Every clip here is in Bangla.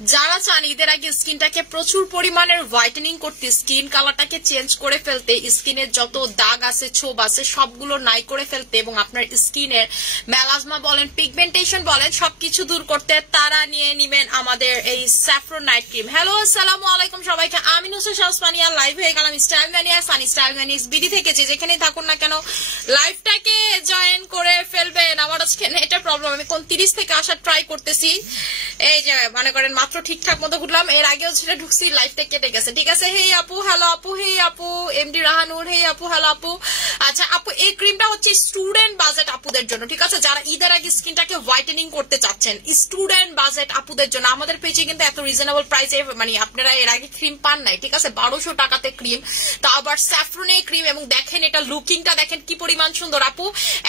যারা চান ঈদের আগে স্কিনটাকে প্রচুর পরিমাণের হোয়াইটেনিং করতে, স্কিন কালারটাকে চেঞ্জ করে ফেলতে, স্কিনের যত দাগ আছে ছোপ আছে সবগুলো নাই করে ফেলতে এবং আপনার স্কিনের মেলাজমা বলেন পিগমেন্টেশন বলেন সবকিছু দূর করতে, তারা নিয়ে নিবেন আমাদের এই স্যাফরন নাইট ক্রিম। হ্যালো আসসালামু আলাইকুম সবাইকে, আমি নুসরাত শাহসপানিয়া লাইভ হয়ে গেলাম স্টাইল ম্যানিয়া সানি স্টাইল ম্যানিয়াস বিডি থেকে। যেখানে থাকুন না কেন লাইভটাকে জয়েন করে ফেলবেন। আমার আজকে এটা প্রবলেম, আমি 29 থেকে আসা ট্রাই করতেছি, এই যে মনে করেন মাত্র ঠিকঠাক মতো ঘুরলাম, এর আগেও সেটা ঢুকছি লাইফটা কেটে গেছে। ঠিক আছে, হে আপু হ্যালো আপু, হে আপু এমডি রাহানুর, হে আপু হ্যালো আপু। আচ্ছা আপু, এই ক্রিমটা হচ্ছে স্টুডেন্ট বাজেট আপুদের জন্য, ঠিক আছে, যারা ঈদের আগে স্কিনটাকে হোয়াইটেনিং করতে চাচ্ছেন, স্টুডেন্ট বাজেট আপুদের জন্য। আমাদের পেজে কিন্তু এত রিজনেবল প্রাইসে মানে আপনারা এর আগে ক্রিম পান নাই, ঠিক আছে, 1200 টাকাতে ক্রিম, তা আবার স্যাফরনে ক্রিম, এবং দেখেন এটা লুকিংটা দেখেন কি পরিমাণ সুন্দর। আপু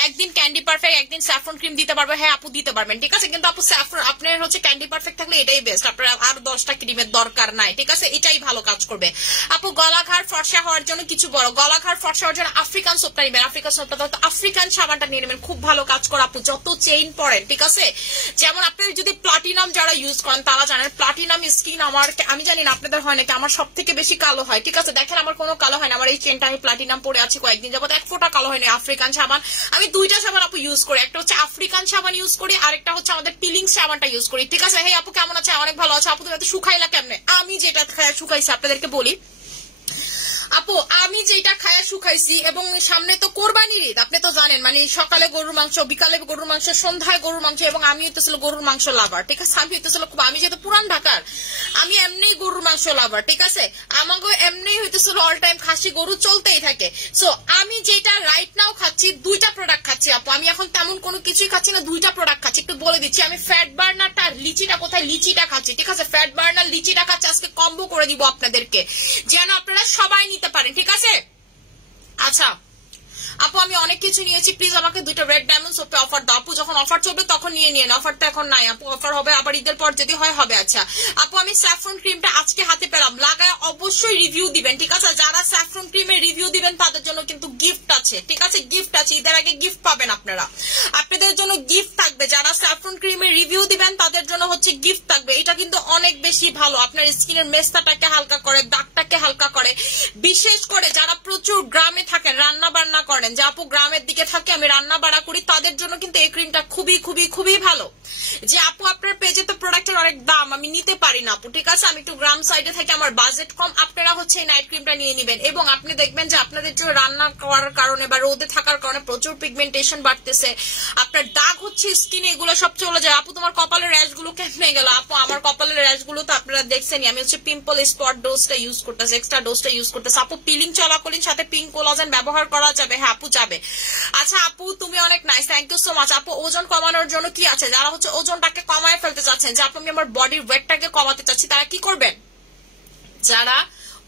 একদিন ক্যান্ডি পারফেক্ট, একদিন স্যাফরন ক্রিম দিতে পারবে, হ্যাঁ আপু দিতে পারবেন, ঠিক আছে, কিন্তু আপু স্যাফরন আপনার হচ্ছে ক্যান্ডি পারফেক্ট থাকলে এটাই বেস্ট, আপনার আর 10টা ক্রিমের দরকার নাই, ঠিক আছে, এটাই ভালো কাজ করবে। আপু গলাঘাড় ফর্সা হওয়ার জন্য কিছু বড়, গলাঘাড় ফর্সা হওয়ার জন্য আফ্রিকান সোপটা নিবেন, আফ্রিকান সোপটা তো আফ্রিকান সাবানটা নিয়ে নেবেন, খুব ভালো কাজ করে আপু, যত চেইন পড়েন, ঠিক আছে। যেমন আপনারা যদি প্লাটিনাম যারা ইউজ করেন তারা জানেন প্লাটিনাম স্কিন আমার, আমি জানি না আপনাদের হয় নাকি, আমার সব থেকে বেশি কালো হয়, ঠিক আছে, দেখেন আমার কোনো কালো হয় না, আমার এই চেনটা আমি প্লাটিনাম পরে আছি কয়েকদিন যাবত, এক ফোঁটা কালো হয়নি। আফ্রিকান সাবান আমি 2টা সাবান আপু ইউজ করি, একটা হচ্ছে আফ্রিকান সাবান ইউজ করি, আরেকটা হচ্ছে আমাদের পিলিং সাবানটা ইউজ করি, ঠিক আছে। হে আপু কেমন আছে? অনেক ভালো আছে আপু, তুমি এত শুকাইলা কেমনে? আমি যেটা খায় শুকাইছি আপনাদেরকে বলি আপু, আমি যেটা খায়া শুকাইছি, এবং সামনে তো কোরবানির ঈদ, আপনি তো জানেন, মানে সকালে গরুর মাংস, বিকালে গরুর মাংস, সন্ধ্যায় গরুর মাংস, এবং আমি হইতেছিল গরুর মাংস লাভার, ঠিক আছে, আমি হইতেছিল খুব, আমি যেহেতু পুরান ঢাকার, আমি এমনি গরুর মাংস লাভার, ঠিক আছে, আমাকে এমনি হইতেছিল অল টাইম খাসি গরু চলতেই থাকে। সো আমি যেটা রাইট নাও খাচ্ছি 2টা প্রোডাক্ট খাচ্ছি আপু, আমি এখন তেমন কোনো কিছুই খাচ্ছি না, 2টা প্রোডাক্ট খাচ্ছি। একটু বলে দিচ্ছি আমি ফ্যাট বার্নারটা লিচিটা কোথায়, লিচিটা খাচ্ছি, ঠিক আছে, ফ্যাট বার্নার লিচিটা খাচ্ছি, আজকে কম্বো করে দিব আপনাদেরকে যেন আপনারা সবাই নিতে পারেন, ঠিক আছে। আচ্ছা আপু আমি অনেক কিছু নিয়েছি, প্লিজ আমাকে 2টা রেড ডায়মন্ড সোপে অফার দাও আপু, যখন অফার চলবে তখন নিয়ে নিন, অফার তো এখন নাই আপু, অফার হবে আবার ঈদের পর যদি হয় হবে। আচ্ছা আপু আমি স্যাফরন ক্রিমটা আজকে হাতে পেলাম, লাগায় অবশ্যই রিভিউ দিবেন, ঠিক আছে, যারা স্যাফরন ক্রিমের রিভিউ দিবেন তাদের জন্য কিন্তু গিফট আছে, ঠিক আছে, গিফট আছে, ঈদের আগে গিফট পাবেন আপনারা, আপনাদের জন্য গিফট থাকবে, যারা স্যাফরন ক্রিমের রিভিউ দিবেন তাদের জন্য হচ্ছে গিফট থাকবে। এটা কিন্তু অনেক বেশি ভালো, আপনার স্কিনের মেস্তাটাকে হালকা করে, দাগটাকে হালকা করে, বিশেষ করে যারা প্রচুর গ্রামে থাকেন, রান্না বান্না করেন, যে আপু গ্রামের দিকে থাকে আমি রান্না বাড়া করি, তাদের জন্য কিন্তু এই ক্রিমটা খুবই খুবই খুবই ভালো। যে আপু আপনার পেজে তো প্রোডাক্টের অনেক দাম, আমি নিতে পারি না আপু, ঠিক আছে, আমি একটু গ্রাম সাইডে থাকি, আমার বাজেট কম, আপনারা হচ্ছে এই নাইট ক্রিমটা নিয়ে নেবেন, এবং আপনি দেখবেন যে আপনাদের যে রান্না করার কারণে বা রোদে থাকার কারণে প্রচুর পিগমেন্টেশন বাড়তেছে, আপনার দাগ হচ্ছে স্কিনে, এগুলো সব চলে যায়। আপু তোমার কপালের র্যাশ গুলো কেমনে গেল? আপু আমার কপালের র্যাশ গুলো তো আপনারা দেখছেনি, আমি হচ্ছে পিম্পল স্পট ডোজটা ইউজ করতেছি, এক্সট্রা ডোজটা ইউজ করতেছি আপু, পিলিং চলাকালীন সাথে পিঙ্ক কোলাজেন ব্যবহার করা যাবে, হ্যাঁ আপু যাবে। আচ্ছা আপু তুমি অনেক nice, thank you so much আপু। ওজন কমানোর জন্য কি আছে, যারা হচ্ছে ওজনটাকে কমায় ফেলতে চাচ্ছেন, যে আপু আমি আমার বডির ওয়েটটাকে কমাতে চাচ্ছি, তারা কি করবেন? যারা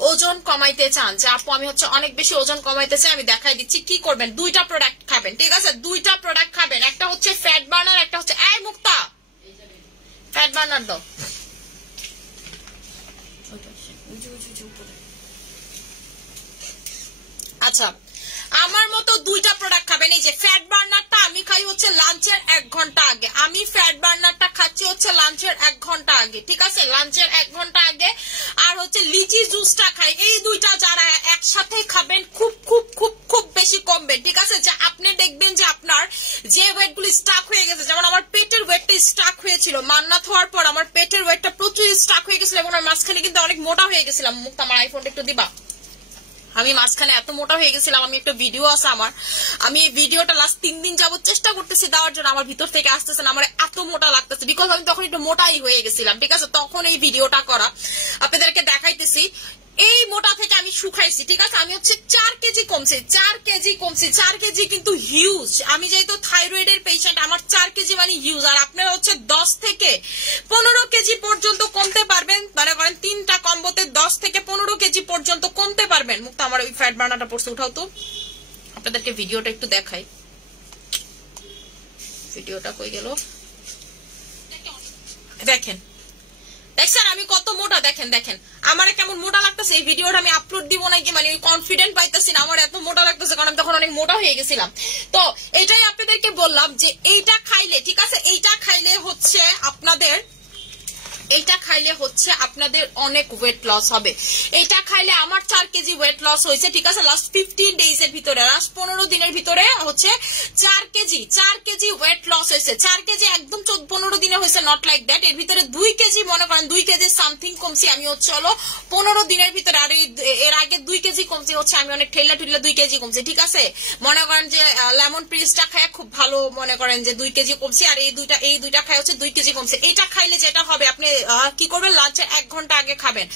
ওজন কমাইতে চান, যে আপু আমি হচ্ছে অনেক বেশি ওজন কমাইতে চাই, আমি দেখাই দিচ্ছি কি করবেন, 2টা প্রোডাক্ট খাবেন, ঠিক আছে, 2টা প্রোডাক্ট খাবেন, একটা হচ্ছে ফ্যাট বার্নার, একটা হচ্ছে এই মুক্তা ফ্যাট বার্নার দাও। আচ্ছা আমার মতো 2টা প্রোডাক্ট খাবেন, এই যে ফ্যাট বার্নারটা আমি খাই হচ্ছে লাঞ্চের 1 ঘন্টা আগে, আমি ফ্যাট বার্নারটা খাচ্ছি হচ্ছে লাঞ্চের 1 ঘন্টা আগে, ঠিক আছে, লাঞ্চের 1 ঘন্টা আগে, আর হচ্ছে লিচি জুসটা খাই, এই 2টা যারা একসাথে খাবেন খুব খুব খুব খুব বেশি কমবেন, ঠিক আছে, যে আপনি দেখবেন যে আপনার যে ওয়েট গুলো স্টাক হয়ে গেছে, যেমন আমার পেটের ওয়েটটা স্টাক হয়েছিল, মান্নাত হওয়ার পর আমার পেটের ওয়েটটা প্রচুর স্টাক হয়ে গেছিল, এবং আমার মাঝখানে কিন্তু অনেক মোটা হয়ে গেছিলাম, মুক্তা আমার আইফোনটা একটু দিবা, আমি মাঝখানে এত মোটা হয়ে গেছিলাম, আমি একটা ভিডিও আছে আমার, আমি এই ভিডিওটা লাস্ট 3 দিন যাবত চেষ্টা করতেছি দেওয়ার জন্য, আমার ভিতর থেকে আসতেছে না, আমার এত মোটা লাগতেছে, বিকজ আমি তখন একটু মোটাই হয়ে গেছিলাম, ঠিক আছে, তখন এই ভিডিওটা করা আপনাদেরকে দেখাইতেছি। এই মোটা থেকে আমি শুকাইছি, ঠিক আছে, আমি হচ্ছে 4 কেজি কমছি, 4 কেজি কমছি, 4 কেজি কিন্তু হিউজ, আমি যেহেতু থাইরয়েড এর পেশেন্ট, আমার 4 কেজি মানে হিউজ, আর আপনারা হচ্ছে 10 থেকে 15 কেজি পর্যন্ত কমতে পারবেন, মানে করেন 3টা কম্বোতে 10 থেকে 15 কেজি পর্যন্ত কমতে পারবেন। মুক্তা আমার ওই ফ্যাট বার্নারটা পড়ছে, উঠাও তো, আপনাদেরকে ভিডিওটা একটু দেখাই, ভিডিওটা কই গেল, দেখেন দেখছেন আমি কত মোটা, দেখেন দেখেন আমার কেমন মোটা লাগতেছে, এই ভিডিওটা আমি আপলোড দিব নাকি, মানে কনফিডেন্ট পাইতেছি না, আমার এত মোটা লাগতেছে, কারণ আমি তখন অনেক মোটা হয়ে গেছিলাম। তো এটাই আপনাদেরকে বললাম যে এইটা খাইলে, ঠিক আছে, এইটা খাইলে হচ্ছে আপনাদের এইটা খাইলে হচ্ছে আপনাদের অনেক ওয়েট লস হবে। এইটা খাইলে আমার 4 কেজি ওয়েট লস হয়েছে, ঠিক আছে, লাস্ট 15 ডেজ এর ভিতরে, লাস্ট 15 দিনের ভিতরে হচ্ছে 4 কেজি ওয়েট লস হয়েছে। 4 কেজি একদম 15 দিনে হয়েছে, নট লাইক দ্যাট। এর ভিতরে 2 কেজি মনে করেন 2 কেজি সামথিং কমছি আমি হচ্ছে হলো 15 দিনের ভিতরে। আর এর আগে 2 কেজি কমছি হচ্ছে আমি অনেক ঠেলা 2 কেজি কমছি, ঠিক আছে। মনে করেন যে লেমন প্রিজটা খায় খুব ভালো, মনে করেন যে 2 কেজি কমছি। আর এই দুইটা খায় হচ্ছে 2 কেজি কমছে। এটা খাইলে যেটা হবে, আপনি কি করবেন, লাঞ্চের 1 ঘন্টা আগে খাবেন।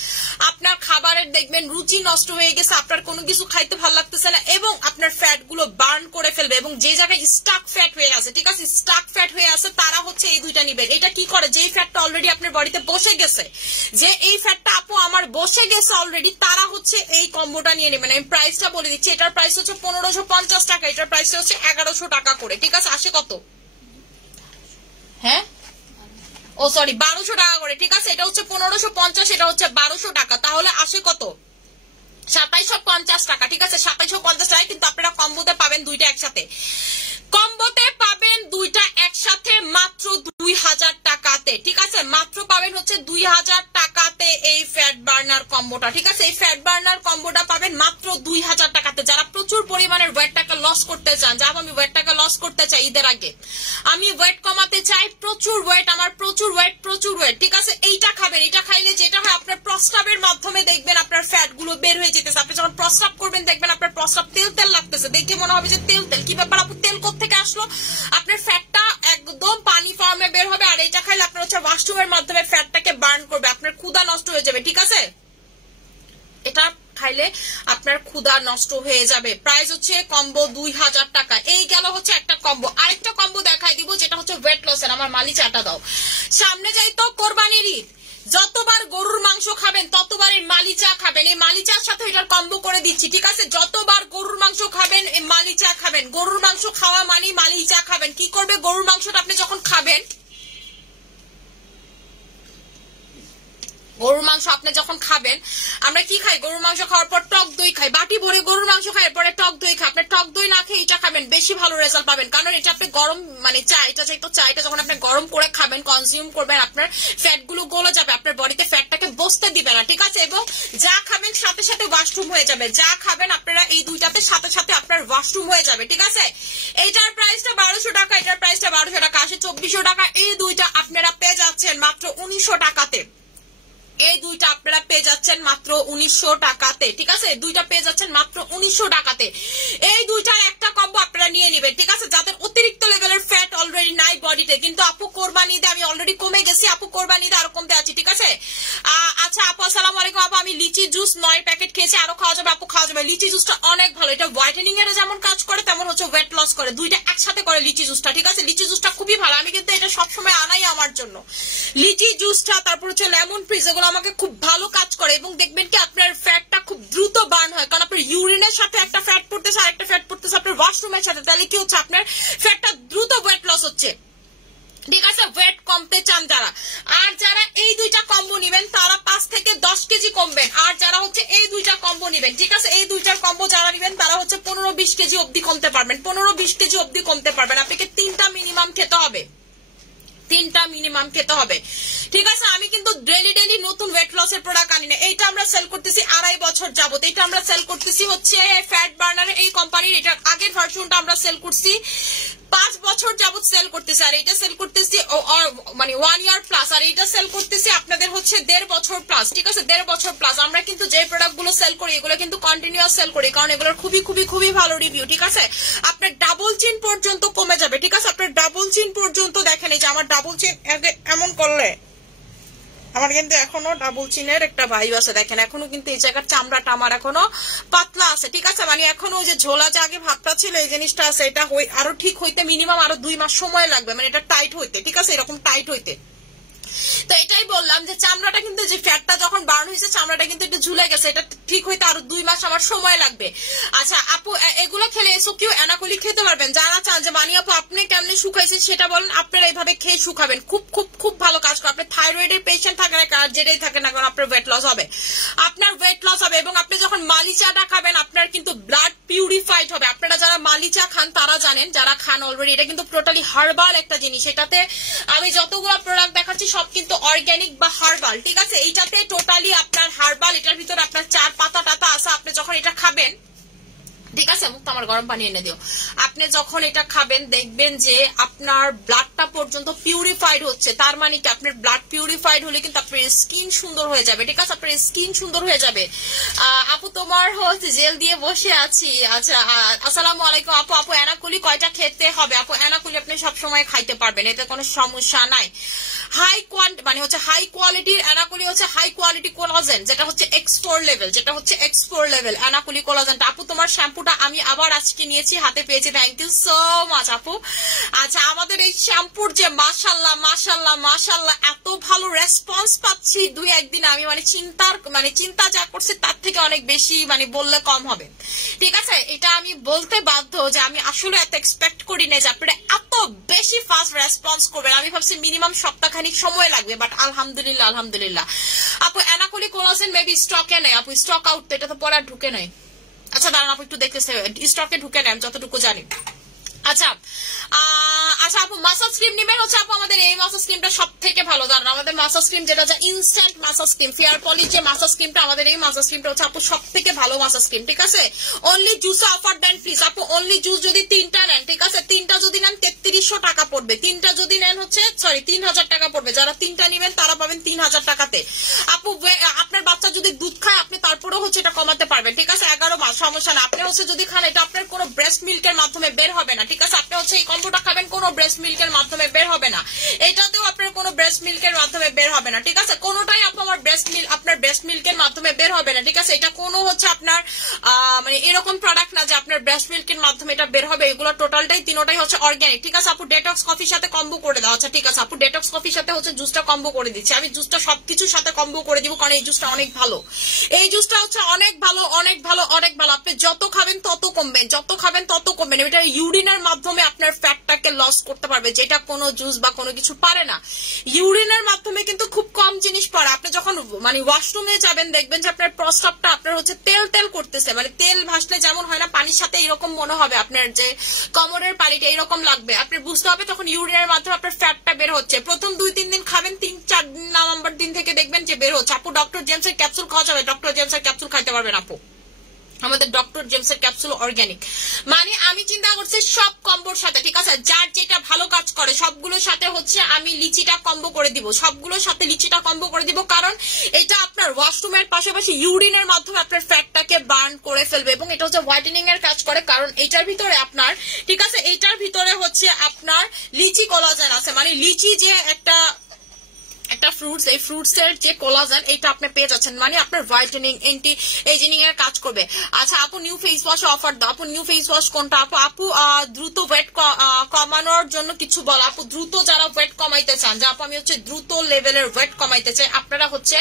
আপনার খাবারের দেখবেন রুচি নষ্ট হয়ে গেছে, আপনার কোনো কিছু খাইতে ভালো লাগতেছে না, এবং আপনার ফ্যাট গুলো বার্ন করে ফেলবে। এবং যে জায়গায় স্টাক ফ্যাট হয়ে আছে, ঠিক আছে, স্টাক ফ্যাট হয়ে আছে, তারা হচ্ছে এই দুইটা নিবেন। এটা কি করে, যেই ফ্যাটটা অলরেডি আপনার বডিতে বসে গেছে, যে এই ফ্যাটটা আপু আমার বসে গেছে অলরেডি, তারা হচ্ছে এই কম্বোটা নিয়ে নেবেন। আমি প্রাইসটা বলে দিচ্ছি, এটার প্রাইস হচ্ছে 1550 টাকা, এটার প্রাইস হচ্ছে 1100 টাকা করে, ঠিক আছে। আসে কত, হ্যাঁ, ও সরি 1200 টাকা করে, ঠিক আছে। এটা হচ্ছে 1550, এটা হচ্ছে 1200 টাকা, তাহলে আসে কত, 2750 টাকা, ঠিক আছে। 2750 টাকা, কিন্তু আপনারা কম্বোতে পাবেন দুইটা একসাথে, কম্বোতে পাবেন দুইটা একসাথে মাত্র 2000 টাকাতে, ঠিক আছে। মাত্র পাবেন হচ্ছে 2000 টাকাতে এই ফ্যাট বার্নার কম্বোটা, ঠিক আছে। এই ফ্যাট বার্নার কম্বোটা পাবেন মাত্র 2000 টাকাতে। যারা প্রচুর পরিমাণের ওয়েটটাকে লস করতে চান, যা আমি ওয়েটটাকে লস করতে চাই, ঈদের আগে আমি ওয়েট কমাতে চাই, প্রচুর ওয়েট, আমার প্রচুর ওয়েট, ঠিক আছে, এইটা খাবেন। এটা খাইলে যেটা হয়, আপনার প্রস্রাবের মাধ্যমে দেখবেন আপনার ফ্যাট গুলো বের হয়ে যেতেছে। আপনি যখন প্রস্রাব করবেন দেখবেন আপনার প্রস্রাব তেল লাগতেছে, দেখে মনে হবে যে তেল। কি ব্যাপার আপু, তেল কোত্থেকে আসলো? আপনার ফ্যাটটা একদম পানি ফর্মে বের হবে। আর এটা খাইলে আপনার হচ্ছে ওয়াশরুমের মাধ্যমে ফ্যাটটাকে বার্ন করবে, আপনার ক্ষুধা নষ্ট হয়ে যাবে, ঠিক আছে। এটা খাইলে আপনার ক্ষুধা নষ্ট হয়ে যাবে। প্রাইস হচ্ছে কম্বো 2000 টাকা। এই গেল হচ্ছে একটা কম্বো। আরেকটা কম্বো দেখাই দিব, যেটা হচ্ছে ওয়েট লসের। আমার মালি চাটা দাও, সামনে যাই তো কোরবানির ঈদ, যতবার গরুর মাংস খাবেন ততবার এই মালি চা খাবেন। এই মালি চার সাথে এটার কম্বো করে দিচ্ছি, ঠিক আছে। যতবার গরুর মাংস খাবেন এই মালি চা খাবেন। গরুর মাংস খাওয়া মানে মালি চা খাবেন। কি করবে, গরুর মাংসটা আপনি যখন খাবেন, গরুর মাংস আপনি যখন খাবেন, আমরা কি খাই, গরুর মাংস খাওয়ার পর টক দই খাই, বাটি ভরে গরুর মাংস খাই, এরপরে টক দই খাই। আপনি টক দই না খেয়ে এটা খাবেন, বেশি ভালো রেজাল্ট পাবেন। কারণ এটা আপনি গরম, মানে চা, এটা যেহেতু চা, এটা যখন আপনি গরম করে খাবেন, কনজিউম করবেন, আপনার ফ্যাট গুলো গলে যাবে, আপনার বডিতে ফ্যাটটাকে বসতে দিবে না, ঠিক আছে। এবং যা খাবেন সাথে সাথে ওয়াশরুম হয়ে যাবে, যা খাবেন আপনারা এই দুইটাতে সাথে সাথে আপনার ওয়াশরুম হয়ে যাবে, ঠিক আছে। এইটার প্রাইসটা 1200 টাকা, এটার প্রাইসটা 1200 টাকা, আসে 2400 টাকা। এই দুইটা আপনারা পেয়ে যাচ্ছেন মাত্র 1900 টাকাতে। এই দুইটা আপনারা পেয়ে যাচ্ছেন মাত্র 1900 টাকাতে, ঠিক আছে। দুইটা পেয়ে যাচ্ছেন মাত্র 1900 টাকাতে। এই দুইটার একটা কম্বো আপনারা নিয়ে নেবেন, ঠিক আছে। যাদের অতিরিক্ত লেভেলের ফ্যাট অলরেডি নাই বডিতে, কিন্তু আপু কোরবানিতে আমি অলরেডি কমে গেছি, আপু কোরবানিতে আরো কমতে আছি, ঠিক আছে। আচ্ছা আপু আসসালামু আলাইকুম। আপু আমি লিচি জুস 9 প্যাকেট খেয়েছি, আরো খাওয়া যাবে আপু? খাওয়া যাবে। লিচি জুসটা অনেক ভালো, এটা হোয়াইটেনিং এর যেমন কাজ করে তেমন হচ্ছে ওয়েট লস করে, দুইটা একসাথে করে লিচি জুসটা, ঠিক আছে। লিচি জুসটা খুবই ভালো, আমি কিন্তু এটা সবসময় আনাই আমার জন্য। লিচি জুসটা, তারপর হচ্ছে লেমন ফ্রিজ, এগুলো আমাকে খুব ভালো কাজ করে। এবং দেখবেন কি আপনার ফ্যাটটা খুব দ্রুত বার্ন হয়, কারণ আপনার ইউরিনের সাথে একটা ফ্যাট পড়তেছে, আরেকটা ফ্যাট পড়তেছে আপনার ওয়াশরুমের সাথে, তাহলে কি হচ্ছে, আপনার ফ্যাটটা দ্রুত ওয়েট লস হচ্ছে, ঠিক আছে। ওয়েট কমতে চান যারা, আর যারা এই দুইটা কম্বো নিবেন তারা 5 থেকে 10 কেজি কমবেন। আর যারা হচ্ছে এই দুইটা কম্বো নিবেন, ঠিক আছে, এই দুইটার কম্বো যারা নিবেন তারা হচ্ছে 15-20 কেজি অব্দি কমতে পারবেন, 15-20 কেজি অব্দি কমতে পারবেন। আপনাকে 3টা মিনিমাম খেতে হবে, 3টা মিনিমাম খেতে হবে, ঠিক আছে। আমি কিন্তু ডেলি নতুন ওয়েট লসের প্রোডাক্ট আনি না। এইটা আমরা সেল করতেছি 2.5 বছর যাবত। এটা আমরা সেল করতেছি হচ্ছে ফ্যাট বার্নার এই কোম্পানির, এটার আগের ভার্সনটা আমরা সেল করছি 5 বছর যাবত সেল করতেছি। আর এটা সেল করতেছি মানে 1 ইয়ার প্লাস, আর এটা সেল করতেছি আপনাদের হচ্ছে 1.5 বছর প্লাস, ঠিক আছে, 1.5 বছর প্লাস। আমরা কিন্তু যে প্রোডাক্ট গুলো সেল করি এগুলো কিন্তু কন্টিনিউয়াস সেল করি, কারণ এগুলোর খুবই ভালো রিভিউ, ঠিক আছে। আপনার ডাবল চিন পর্যন্ত কমে যাবে, ঠিক আছে। আপনার ডাবল চিন পর্যন্ত দেখেন, এই যে আমার ডাবল চিন এমন করলে আমার কিন্তু এখনো ডাবল চিনের একটা ভাইব আছে, দেখেন এখনো কিন্তু এই জায়গার চামড়াটা আমার এখনো পাতলা আছে, ঠিক আছে। মানে এখনো ওই যে ঝোলা যে আগে ভাবটা ছিল এই জিনিসটা আছে, এটা আরো ঠিক হইতে মিনিমাম আরো 2 মাস সময় লাগবে, মানে এটা টাইট হইতে, ঠিক আছে, এরকম টাইট হইতে। তো এটাই বললাম যে চামড়াটা কিন্তু, যে ফ্যাটটা যখন বার্ন হয়েছে চামড়াটা কিন্তু একটু ঝুলে গেছে, এটা ঠিক হইতে আরো 2 মাস আমার সময় লাগবে। আচ্ছা আপু এগুলো খেলে এসকিউ অ্যানাকোলিক খেতে পারবেন? যারা চান যে মানি আপু আপনি কেমনে শুকাইছেন সেটা বলেন, আপনারা এইভাবে খেয়ে শুকাবেন, খুব ভালো কাজ করে। আপনি থাইরয়েডের পেশেন্ট থাকে না, যেটাই থাকে না কারণ আপনার ওয়েট লস হবে, আপনার ওয়েট লস হবে। এবং আপনি যখন মালি চাটা খাবেন আপনার কিন্তু ব্লাড পিউরিফাইড হবে। আপনারা যারা মালিচা খান তারা জানেন, যারা খান অলরেডি, এটা কিন্তু টোটালি হার্বাল একটা জিনিস। এটাতে আমি যতগুলো প্রোডাক্ট দেখাচ্ছি সব কিন্তু অর্গানিক বা হার্বাল, ঠিক আছে। এইটাতে টোটালি আপনার হার্বাল, এটার ভিতরে আপনার 4 পাতা টাতা আছে। আপনি যখন এটা খাবেন, ঠিক আছে, মুক্ত আমার গরম পানি এনে দিও, আপনি যখন এটা খাবেন দেখবেন যে আপনার ব্লাডটা পর্যন্ত পিউরিফাইড হচ্ছে। তার মানে কি আপনার ব্লাড পিউরিফাইড হলে কিন্তু আপনার স্কিন সুন্দর হয়ে যাবে, ঠিক আছে, আপনার স্কিন সুন্দর হয়ে যাবে। আপু তোমার হচ্ছে জেল দিয়ে বসে আছি। আচ্ছা, আসসালামু আলাইকুম আপু। আপু অ্যানাকুলি কয়টা খেতে হবে? আপু অ্যানাকুলি আপনি সবসময় খাইতে পারবেন, এতে কোনো সমস্যা নাই। হাই কোয়ালিটির অ্যানাকুলি হচ্ছে হাই কোয়ালিটি কোলাজেন, যেটা হচ্ছে X4 লেভেল, যেটা হচ্ছে X4 লেভেল অ্যানাকুলি কোলাজেনটা। আপু তোমার শ্যাম্পুটা আমি আবার আজকে নিয়েছি, হাতে পেয়েছি, থ্যাংক ইউ সো মাচ আপু। আচ্ছা, আমাদের এই শ্যাম্পুর যে মাশাআল্লাহ মাশাআল্লাহ মাশাআল্লাহ এত ভালো রেসপন্স পাচ্ছি 2-1 দিন, আমি চিন্তা যা করছি তার থেকে অনেক বেশি, বললে কম হবে, ঠিক আছে। এটা আমি বলতে বাধ্য যে আমি আসলে এত এক্সপেক্ট করি না যে আপনারা এত বেশি ফাস্ট রেসপন্স করবেন। আমি ভাবছি মিনিমাম সপ্তাহখানিক সময় লাগবে, বাট আলহামদুলিল্লাহ আলহামদুলিল্লাহ। আপু অ্যানাকুলি কোলাজেন মেবি স্টকে নেই আপু, স্টক আউট, এটা তো পরে ঢুকে নেই। আচ্ছা দাঁড়ান আপু একটু দেখতেছে, স্টকে ঢুকে নেই যতটুকু জানি। আচ্ছা আপু মাসাজ ক্রিম নিবেন হচ্ছে আপু আমাদের এই মাসাজ ক্রিমটা সব থেকে ভালো। দাঁড়ান, আমাদের মাসাজ ক্রিম যেটা ইনস্ট্যান্ট মাসাজ ক্রিম, ফেয়ার পলির যে মাসাজ ক্রিমটা, আমাদের এই মাসাজ ক্রিমটা হচ্ছে আপু সব থেকে ভালো মাসাজ ক্রিম, ঠিক আছে। অনলি জুসে অফার দেন প্লিজ আপু, অনলি জুস যদি 3টা নেন, ঠিক আছে, 3টা যদি নেন 3300 টাকা পড়বে, 3টা যদি নেন হচ্ছে 3000 টাকা পড়বে। যারা 3টা নিবেন তারা পাবেন 3000 টাকাতে। আপু আপনার বাচ্চা যদি দুধ খায় আপনি তারপরেও হচ্ছে এটা কমাতে পারবেন, ঠিক আছে, 11 মাস সমস্যা না। আপনি হচ্ছে যদি খান এটা আপনার কোনো ব্রেস্ট মিল্কের মাধ্যমে বের হবে না, ঠিক আছে। আপনি হচ্ছে এই কম্বোটা খাবেন কোনো ব্রেস্ট মিল্কের মাধ্যমে বের হবে না, এটাতেও আপনার কোনো ব্রেস্ট মিল্কের মাধ্যমে বের হবে না, ঠিক আছে। কোনোটাই আপনার ব্রেস্ট মিল্কের মাধ্যমে বের হবে না, ঠিক আছে। এটা কোনো হচ্ছে আপনার এরকম প্রোডাক্ট না যে আপনার ব্রেস্ট মিল্কের মাধ্যমে এটা বের হবে। এগুলো টোটালটাই তিনোটাই হচ্ছে অর্গানিক, ঠিক আছে। আপু ডেটক্স কফির সাথে কম্বো করে দাও। আচ্ছা ঠিক আছে আপু, ডেটক্স কফির সাথে হচ্ছে জুসটা কম্বো করে দিচ্ছি। আমি জুসটা সবকিছুর সাথে কম্বো করে দিব, কারণ এই জুসটা অনেক ভালো, এই জুসটা হচ্ছে অনেক ভালো অনেক ভালো অনেক ভালো। আপনি যত খাবেন তত কমবেন, যত খাবেন তত কমবেন। এটা ইউরিনের মাধ্যমে আপনার ফ্যাটটাকে লস করতে পারবে, যেটা কোনো জুস বা কোনো কিছু পারে না। ইউরিনের মাধ্যমে কিন্তু খুব কম জিনিস পারে। আপনি যখন ওয়াশরুমে যাবেন দেখবেন যে আপনার প্রস্রাবটা আপনার হচ্ছে তেল তেল করতেছে, তেল ভাসলে যেমন হয় না পানির সাথে এরকম মনে হবে, আপনার যে কোমরের পানিটা এরকম লাগবে। আপনি বুঝতে হবে তখন ইউরিনের মাধ্যমে আপনার ফ্যাটটা বের হচ্ছে। প্রথম 2-3 দিন খাবেন, 3-4 নম্বর দিন থেকে দেখবেন যে বের হচ্ছে। আপু ডক্টর জেমসের ক্যাপসুল খাওয়া যাবে? ডক্টর জেমসের ক্যাপসুল খাইতে পারবেন আপু, আমাদের ডক্টর জেমসের ক্যাপসুল অর্গানিক। আমি চিন্তা করছি সব কম্বোর সাথে, ঠিক আছে, যার যেটা ভালো কাজ করে সবগুলোর সাথে হচ্ছে আমি লিচিটা কম্বো করে দিব, সবগুলোর সাথে লিচিটা কম্বো করে দিব, কারণ এটা আপনার ওয়াশরুমের পাশাপাশি ইউরিনের মাধ্যমে আপনার ফ্যাটটাকে বার্ন করে ফেলবে এবং এটা হচ্ছে হোয়াইটেনিং এর কাজ করে। কারণ এটার ভিতরে আপনার, ঠিক আছে, এইটার ভিতরে হচ্ছে আপনার লিচি কোলাজেন আছে, লিচি যে একটা ফ্রুটস, এই ফ্রুটস এর যে কোলাজেন এটা আপনি পেয়ে যাচ্ছেন, আপনার হোয়াইটেনিং এন্টি এজিং এর কাজ করবে। আচ্ছা আপু নিউ ফেস ওয়াশ অফার দাও। আপু নিউ ফেস ওয়াশ কোনটা? আপু দ্রুত ওয়েট কমানোর জন্য কিছু বল। আপু দ্রুত যারা ওয়েট কমাইতে চান, যে আপু আমি হচ্ছে দ্রুত লেভেলের ওয়েট কমাইতে চাই, আপনারা হচ্ছে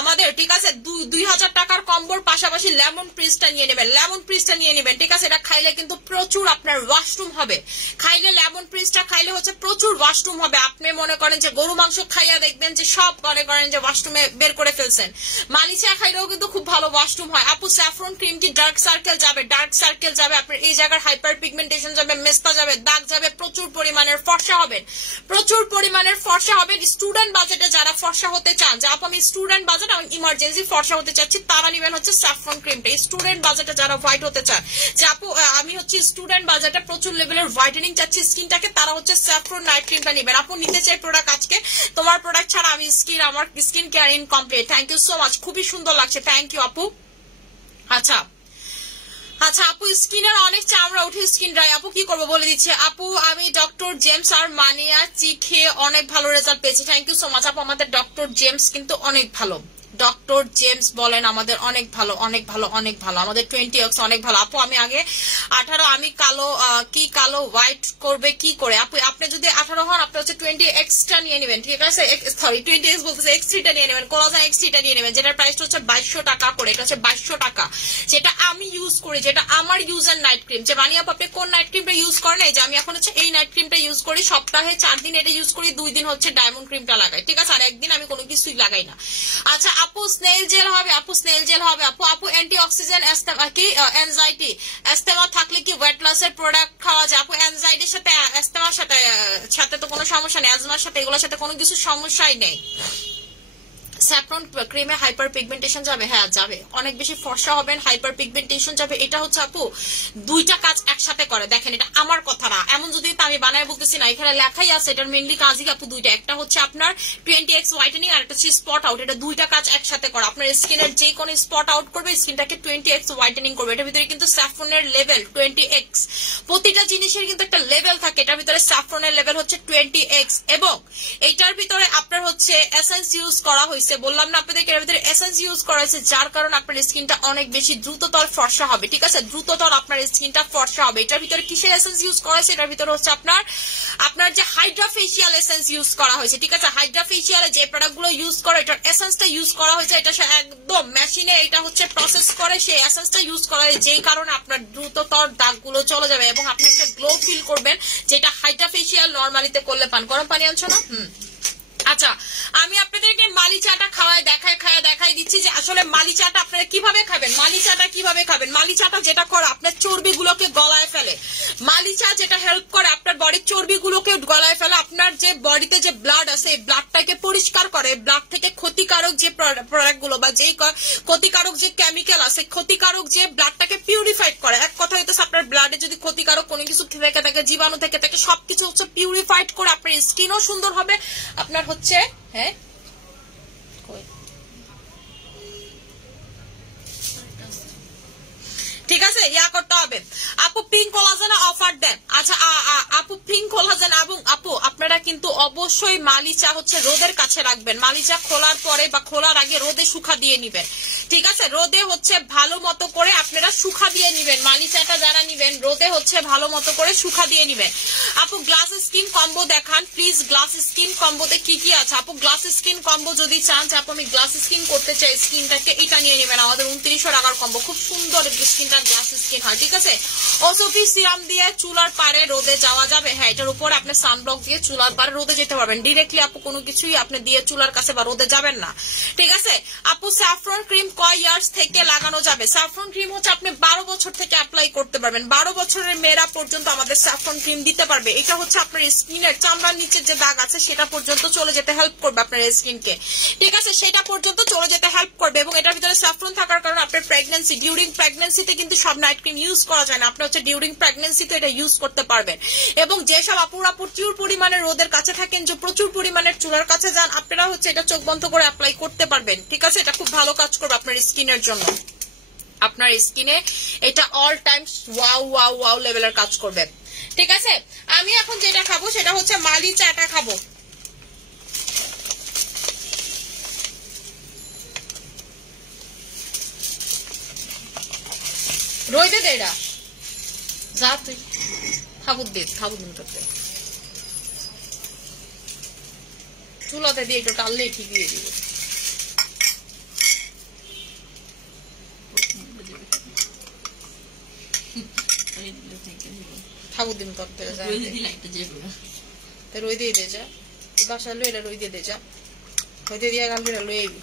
আমাদের, ঠিক আছে, 2000 টাকার কম্বোর পাশাপাশি লেমন প্রিসটা নিয়ে নেবেন, লেমন প্রিসটা নিয়ে নেবেন, ঠিক আছে। এটা খাইলে কিন্তু প্রচুর আপনার ওয়াশরুম হবে, খাইলে লেমন প্রিসটা খাইলে হচ্ছে প্রচুর ওয়াশরুম হবে। আপনি মনে করেন যে গরু মাংস খাইয়া দেখবেন যে সব মনে করেন যে ওয়াশরুমে বের করে ফেলছেন, মালিচা খাইলেও কিন্তু খুব ভালো ওয়াশরুম হয়। আপু স্যাফরন ক্রিম কি ডার্ক সার্কেল যাবে? ডার্ক সার্কেল যাবে, আপনার এই জায়গার হাইপার পিগমেন্টেশন যাবে, মেস্তা যাবে, দাগ যাবে, প্রচুর পরিমাণের ফর্সা হবেন, প্রচুর পরিমাণের ফর্সা হবেন। স্টুডেন্ট বাজেটে যারা ফর্সা হতে চান, যে আপু আমি স্টুডেন্ট বাজেট আমি ইমার্জেন্সি ফর্সা হতে চাচ্ছি, তারা নেবেন হচ্ছে স্যাফরন ক্রিমটা। স্টুডেন্ট বাজেটে যারা হোয়াইট হতে চান, যে আপু আমি হচ্ছে স্টুডেন্ট বাজেটে প্রচুর লেভেলের হোয়াইটেনিং চাচ্ছি স্কিনটাকে, তারা হচ্ছে স্যাফরন নাইট ক্রিমটা নেবেন। আপু নিতে চাই প্রোডাক্ট আজকে, তোমার প্রোডাক্ট ছাড়া আমি আমার skin care incomplete. Thank you so much, খুবই সুন্দর লাগছে, থ্যাংক ইউ আপু। আচ্ছা আপু স্কিনের অনেক চামড়া উঠে স্কিন ড্রাই, আপু কি করবো বলে দিচ্ছি। আপু আমি ডক্টর জেমস আর মানিয়া চি খেয়ে অনেক ভালো রেজাল্ট পেয়েছি, থ্যাংক ইউ সো মাচ আপু। আমাদের ডক্টর জেমস কিন্তু অনেক ভালো, ডক্টর জেমস বলেন আমাদের অনেক ভালো অনেক ভালো অনেক ভালো, আমাদের 20x অনেক ভালো। আপু আমি আগে 18, আমি কালো কালো হোয়াইট করবে কি করে? আপু আপনি যদি 18 হন আপনি হচ্ছে 20x টা নিয়ে নেবেন, ঠিক আছে, সরি 20x বলতেছে, X3 টা নিয়ে নেবেন, কোলাজেন X3 টা নিয়ে নেবেন, যেটার প্রাইস হচ্ছে 2200 টাকা করে। এটা হচ্ছে 2200 টাকা, যেটা আমি ইউজ করি, যেটা আমার ইউজার নাইট ক্রিম। যে বানিয়া আপনি কোন নাইট ক্রিমটা ইউজ করেন? এই যে আমি এখন হচ্ছে এই নাইট ক্রিমটা ইউজ করি, সপ্তাহে 4 দিন এটা ইউজ করি, 2 দিন হচ্ছে ডায়মন্ড ক্রিমটা লাগাই, ঠিক আছে, আর একদিন আমি কোনো কিছুই লাগাই না। আচ্ছা আপু স্নেল জেল হবে, আপু স্নেল জেল হবে, আপু আপু অ্যান্টিঅক্সিডেন্ট কি অ্যানজাইটি এস্তেমা থাকলে কি ওয়েট লসের প্রোডাক্ট খাওয়া যায়? আপু অ্যানজাইটির সাথে এস্তেমার সাথে তো কোনো সমস্যা নেই, অ্যাজমার সাথে এগুলোর সাথে কোনো কিছু সমস্যাই নেই। স্যাফরন ক্রিমে হাইপার পিগমেন্টেশন যাবে? হ্যাঁ যাবে, অনেক বেশি ফর্সা হবেন, হাইপার পিগমেন্টেশন যাবে। এটা হচ্ছে আপু দুইটা কাজ একসাথে করে। দেখেন এটা আমার কথা না, এমন যদি আমি বানায় বলতেছি না, এখানে লেখাই আছে এটার মেইনলি কাজই আপু দুইটা। একটা হচ্ছে আপনার 20x হোয়াইটেনিং আর একটা হচ্ছে স্পট আউট। এটা দুইটা কাজ একসাথে করে, আপনার স্কিনের যে কোনো স্পট আউট করবে, স্কিনটাকে 20x হোয়াইটেনিং করবে। এটার ভিতরে কিন্তু স্যাফরনের লেভেল 20x, প্রতিটা জিনিসের কিন্তু একটা লেভেল থাকে। এটার ভিতরে স্যাফরনের লেভেল হচ্ছে 20x এবং এইটার ভিতরে আপনার হচ্ছে এসেন্স ইউজ করা হয়েছে। বললাম না আপনাদেরকে এর ভিতরে এসেন্স ইউজ করা হয়েছে, যার কারণে আপনার স্কিনটা অনেক বেশি দ্রুততর ফর্সা হবে। ঠিক আছে, দ্রুততর আপনার স্কিনটা ফর্সা হবে। এটার ভিতরে কিসের এসেন্স ইউজ করা হয়েছে? এটার ভিতরে হচ্ছে আপনার যে হাইড্রা ফেসিয়াল এসেন্স ইউজ করা হয়েছে। ঠিক আছে, হাইড্রা ফেসিয়ালে যে প্রোডাক্ট গুলো ইউজ করে এটার এসেন্সটা ইউজ করা হয়েছে। এটা একদম মেশিনে এটা হচ্ছে প্রসেস করে সেই এসেন্সটা ইউজ করা হয়, যেই কারণে আপনার দ্রুততর দাগগুলো চলে যাবে এবং আপনি একটা গ্লো ফিল করবেন, যেটা হাইড্রা ফেসিয়াল নরমালিতে করলে পান। গরম পানি আনছো না? আচ্ছা, আমি আপনাদেরকে মালি চাটা দেখাই দিচ্ছি যে আসলে মালি চাটা আপনারা কিভাবে খাবেন। মালি চাটা কিভাবে খাবেন? মালি চাটা যেটা করে আপনার চর্বিগুলোকে গলায় ফেলে। মালি চা যেটা হেল্প করে আপনার বডির চর্বিগুলোকে গলায় ফেলে, আপনার যে বডিতে যে ব্লাড আছে এই ব্লাডটাকে পরিষ্কার করে, ব্লাড থেকে ক্ষতিকারক যে প্রোডাক্টগুলো বা যেই ক্ষতিকারক যে কেমিক্যাল আছে, ক্ষতিকারক যে ব্লাডটাকে পিউরিফাইড করে। এক কথা হইতেছে আপনার ব্লাডে যদি ক্ষতিকারক কোনো কিছু থেকে থাকে, জীবাণু থেকে থাকে, সবকিছু হচ্ছে পিউরিফাইড করে আপনার স্কিনও সুন্দর হবে, আপনার হচ্ছে হ্যাঁ ঠিক আছে ইয়া করতে হবে। আপু পিঙ্ক কোলাজেন অফার দেন। আচ্ছা আপু পিঙ্ক কোলাজেন এবং আপু আপনারা কিন্তু অবশ্যই মালি চা হচ্ছে রোদের কাছে রাখবেন। মালি চা খোলার পরে বা খোলার আগে রোদে শুকা দিয়ে নিবেন। ঠিক আছে, রোদে হচ্ছে ভালো মতো করে আপনারা শুকা দিয়ে নিবেন। মালি চাটা যারা নিবেন রোদে হচ্ছে ভালো মতো করে শুকা দিয়ে নিবেন। আপু গ্লাস স্কিন কম্বো দেখান প্লিজ। গ্লাস স্কিন কম্বোতে কি কি আছে? আপু গ্লাস স্কিন কম্বো যদি চান যে আপু আমি গ্লাস স্কিন করতে চাই স্কিনটাকে, এটা নিয়ে নেবেন। আমাদের 2900 টাকার কম্বো, খুব সুন্দর স্কিনটা গ্লাস স্কিন হয়। ঠিক আছে, ওসোফি সিরাম দিয়ে চুলার পারে রোদে যাওয়া যাবে। হ্যাঁ, এটার উপর আপনি সানব্লক দিয়ে চুলার পারে রোদে যেতে পারবেন। ডিরেক্টলি আপু কোনো কিছুই আপনি দিয়ে চুলার কাছে বা রোদে যাবেন না। ঠিক আছে আপু, স্যাফরন ক্রিম কয় ইয়ার্স থেকে লাগানো যাবে? স্যাফরন ক্রিম হচ্ছে আপনি 12 বছর থেকে অ্যাপ্লাই করতে পারবেন। 12 বছরের মেয়েরা পর্যন্ত আমাদের স্যাফরন ক্রিম দিতে পারবে। এটা হচ্ছে আপনার স্কিনের চামড়ার নিচে যে দাগ আছে সেটা পর্যন্ত চলে যেতে হেল্প করবে আপনার স্কিনকে। ঠিক আছে, সেটা পর্যন্ত চলে যেতে হেল্প করবে এবং এটার ভিতরে স্যাফরন থাকার কারণে আপনার প্রেগন্যান্সি, ডিউরিং প্রেগন্যান্সিতে কিন্তু সব নাইট ক্রিম ইউজ করা যায় না, আপনি হচ্ছে ডিউরিং প্রেগন্যান্সিতে এটা ইউজ করতে পারবেন। এবং যেসব আপুরা প্রচুর পরিমাণে রোদের কাছে থাকেন, যে প্রচুর পরিমাণে চুলার কাছে যান, আপনারা হচ্ছে এটা চোখ বন্ধ করে অ্যাপ্লাই করতে পারবেন। ঠিক আছে, এটা খুব ভালো কাজ করবে আপনার স্কিনের জন্য। আপনার স্কিনে এটা all time wow wow wow লেভেলের কাজ করবে। ঠিক আছে, আমি এখন যেটা খাবো সেটা হচ্ছে মালি চাটা খাবো। রইদে দে এটা যা তুই খাবো দিন করতে চুলাতে দিয়ে একটু টাললেই ঠিক দিয়ে দিবে। খাবো দিন করতে রই দিয়ে দে যা বাসা লো, এটা রই দিয়ে দে যা, হইতে দিয়ে গান করে লই আইবি।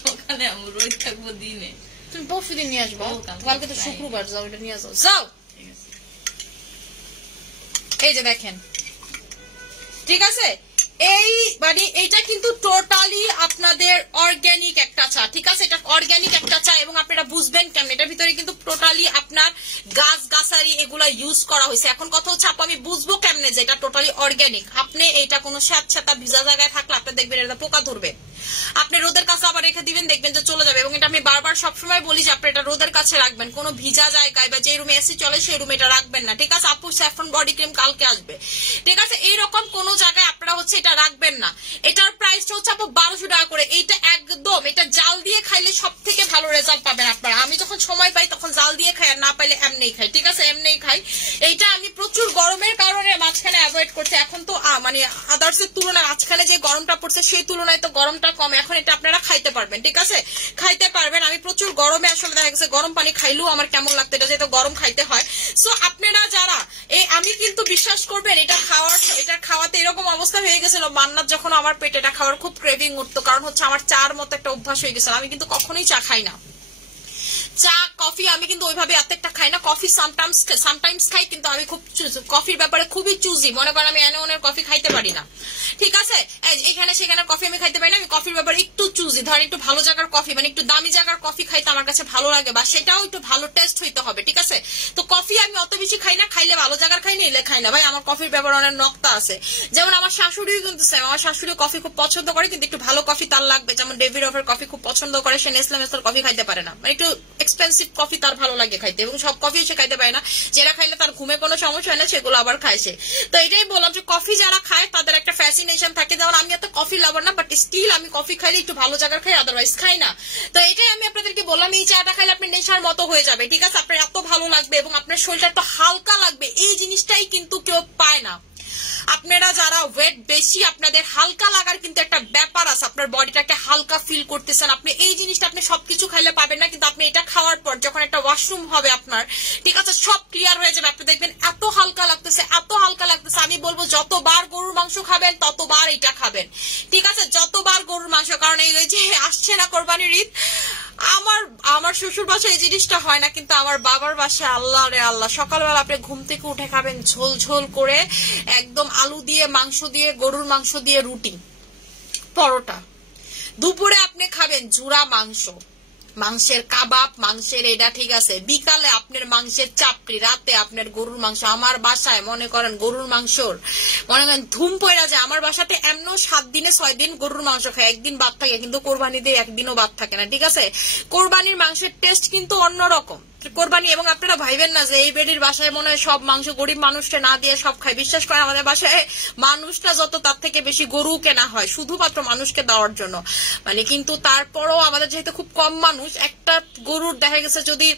সকালে আমি রোজ থাকবো দিনে, তুমি পরশু দিন নিয়ে আসবো, কালকে তো শুক্রবার, যাও এটা নিয়ে যাও যাও। এই যে দেখেন, ঠিক আছে, এই মানে এটা কিন্তু টোটালি আপনাদের অর্গানিক একটা চা। ঠিক আছে, এটা অর্গানিক একটা চা এবং আপনারা বুঝবেন কেমন, এটার ভিতরে কিন্তু টোটালি আপনার গাছ গাছারি এগুলা ইউজ করা হয়েছে। এখন কথা হচ্ছে আপু আমি বুঝবো কেমনে যে এটা টোটালি অর্গানিক? আপনি এইটা কোনো স্যাঁতস্যাঁতা ভিজা জায়গায় থাকলে আপনি দেখবেন এটা পোকা ধরবে, আপনি রোদের কাছে আবার রেখে দিবেন, দেখবেন যে চলে যাবে। এবং এটা আমি বারবার সবসময় বলি যে আপনি এটা রোদের কাছে রাখবেন, কোনো ভিজা জায়গায় বা যে রুমে এসি চলে সেই রুমে এটা রাখবেন না। ঠিক আছে আপু, স্যাফরন বডি ক্রিম কালকে আসবে। ঠিক আছে, এইরকম কোন জায়গায় আপনারা হচ্ছে এটা রাখবেন না। এটার প্রাইসটা হচ্ছে আপু 1200 টাকা করে। এইটা একদম এটা জাল দিয়ে খাইলে সব থেকে ভালো রেজাল্ট পাবেন আপনারা। আমি যখন সময় পাই তখন জাল দিয়ে খাই, আর না পাইলে এমনিই খাই। ঠিক আছে, এমনিই খাই। এইটা আমি প্রচুর গরমের কারণে মাঝখানে অ্যাভয়েড করছে, এখন তো মানে আদার্স এর তুলনায় মাঝখানে যে গরমটা পড়ছে সেই তুলনায় তো গরমটা কম, এখন এটা আপনারা খাইতে পারবেন, ঠিক আছে, খাইতে পারবেন। আমি প্রচুর গরমে আসলে দেখা গেছে গরম পানি খাইলেও আমার কেমন লাগতো, এটা যেহেতু গরম খাইতে হয়। সো আপনারা যারা আমি কিন্তু বিশ্বাস করবেন এটা খাওয়াতে এরকম অবস্থা হয়ে গেছিল মান্নাত যখন আমার পেটে এটা খাওয়ার খুব ক্রেভিং উঠতো, কারণ হচ্ছে আমার চার মতো একটা অভ্যাস হয়ে গেছিল। আমি কিন্তু কখনোই চা খাই না, চা কফি আমি কিন্তু ওইভাবে এতটা খাই না, কফি সামটাইমস খাই, কিন্তু আমি খুব কফির ব্যাপারে খুবই চুজি, মনে করেন আমি এনের কফি খাইতে পারি না, ঠিক আছে, এখানে সেখানে কফি আমি খাইতে পারি না, আমি কফির ব্যাপারে একটু চুজি, ধরেন একটু ভালো জায়গার কফি মানে একটু দামি জায়গার কফি খাইতে আমার কাছে ভালো লাগে, বা সেটাও একটু ভালো টেস্ট হইতে হবে, ঠিক আছে। তো কফি আমি অত বেশি খাই না, খাইলে ভালো জায়গার খাই না, এলে খাই না ভাই। আমার কফির ব্যাপারে অনেক নক্তা আছে, যেমন আমার শাশুড়িও কিন্তু সেম, আমার শাশুড়ি কফি খুব পছন্দ করে, কিন্তু একটু ভালো কফি তার লাগবে, যেমন ডেভিডফের কফি খুব পছন্দ করে, সে নেসলে কফি খাইতে পারে না, মানে একটু এক্সপেন্সিভ কফি তার ভালো লাগে খাইতে, এবং সব কফি সে খাইতে পারে না, যেটা খাইলে তার ঘুমে কোনো সমস্যা হয় না সেগুলো আবার খায় সে। তো এটাই বললাম যে কফি যারা খায় তাদের একটা ফ্যাসিনেশন থাকে, যেমন আমি এত কফি লাভার না, বাট স্টিল আমি কফি খাইলে একটু ভালো জায়গার খাই, আদারওয়াইজ খাই না। তো এটাই আমি আপনাদেরকে বললাম, এই চাটা খাইলে আপনি নেশার মতো হয়ে যাবে, ঠিক আছে, আপনার এত ভালো লাগবে এবং আপনার শরীরটা এত হালকা লাগবে, এই জিনিসটাই কিন্তু কেউ পায় না। আপনারা যারা ওয়েট বেশি আপনাদের হালকা লাগার কিন্তু একটা ব্যাপার আছে, আপনার বডিটাকে হালকা ফিল করতেছেন, আপনি এই জিনিসটা আপনি সবকিছু খাইলে পাবেন না, কিন্তু আপনি এটা খাওয়ার পর যখন একটা ওয়াশরুম হবে আপনার, ঠিক আছে, সব ক্লিয়ার হয়ে যাবে, আপনি দেখবেন এত হালকা লাগতেছে, এত হালকা লাগতেছে। আমি বলবো যতবার গরুর মাংস খাবেন ততবার এটা খাবেন, ঠিক আছে, যতবার গরুর মাংস, কারণ এই যে আসছে না কোরবানির ঈদ, আমার শ্বশুর বাসায় এই জিনিসটা হয় না, কিন্তু আমার বাবার বাসায় আল্লাহ রে আল্লাহ, সকালবেলা আপনি ঘুম থেকে উঠে খাবেন ঝোল ঝোল করে একদম আলু দিয়ে মাংস দিয়ে গরুর মাংস দিয়ে রুটি পরোটা, দুপুরে আপনি খাবেন ঝুরা মাংস, মাংসের কাবাব, মাংসের এটা, ঠিক আছে, বিকালে আপনার মাংসের চাপড়ি, রাতে আপনার গরুর মাংস। আমার বাসায় মনে করেন গরুর মাংসর মনে করেন ধুম পড়া যায়, আমার বাসাতে এমন 7 দিনে 6 দিন গরুর মাংস খায়, একদিন বাদ থাকে, কিন্তু কোরবানিতে একদিনও বাদ থাকে না, ঠিক আছে। কোরবানির মাংসের টেস্ট কিন্তু অন্যরকম কোরবানি, এবং আপনারা ভাইবেন না যে এই বেডির বাসায় মনে হয় সব মাংস গরিব মানুষটা না দিয়ে সব খায়, বিশ্বাস করে আমাদের বাসায় মানুষটা যত তার থেকে বেশি গরু কেনা হয় শুধুমাত্র মানুষকে দেওয়ার জন্য, মানে কিন্তু তারপরও আমাদের যেহেতু খুব কম মানুষ, একটা গরুর দেখা গেছে যদি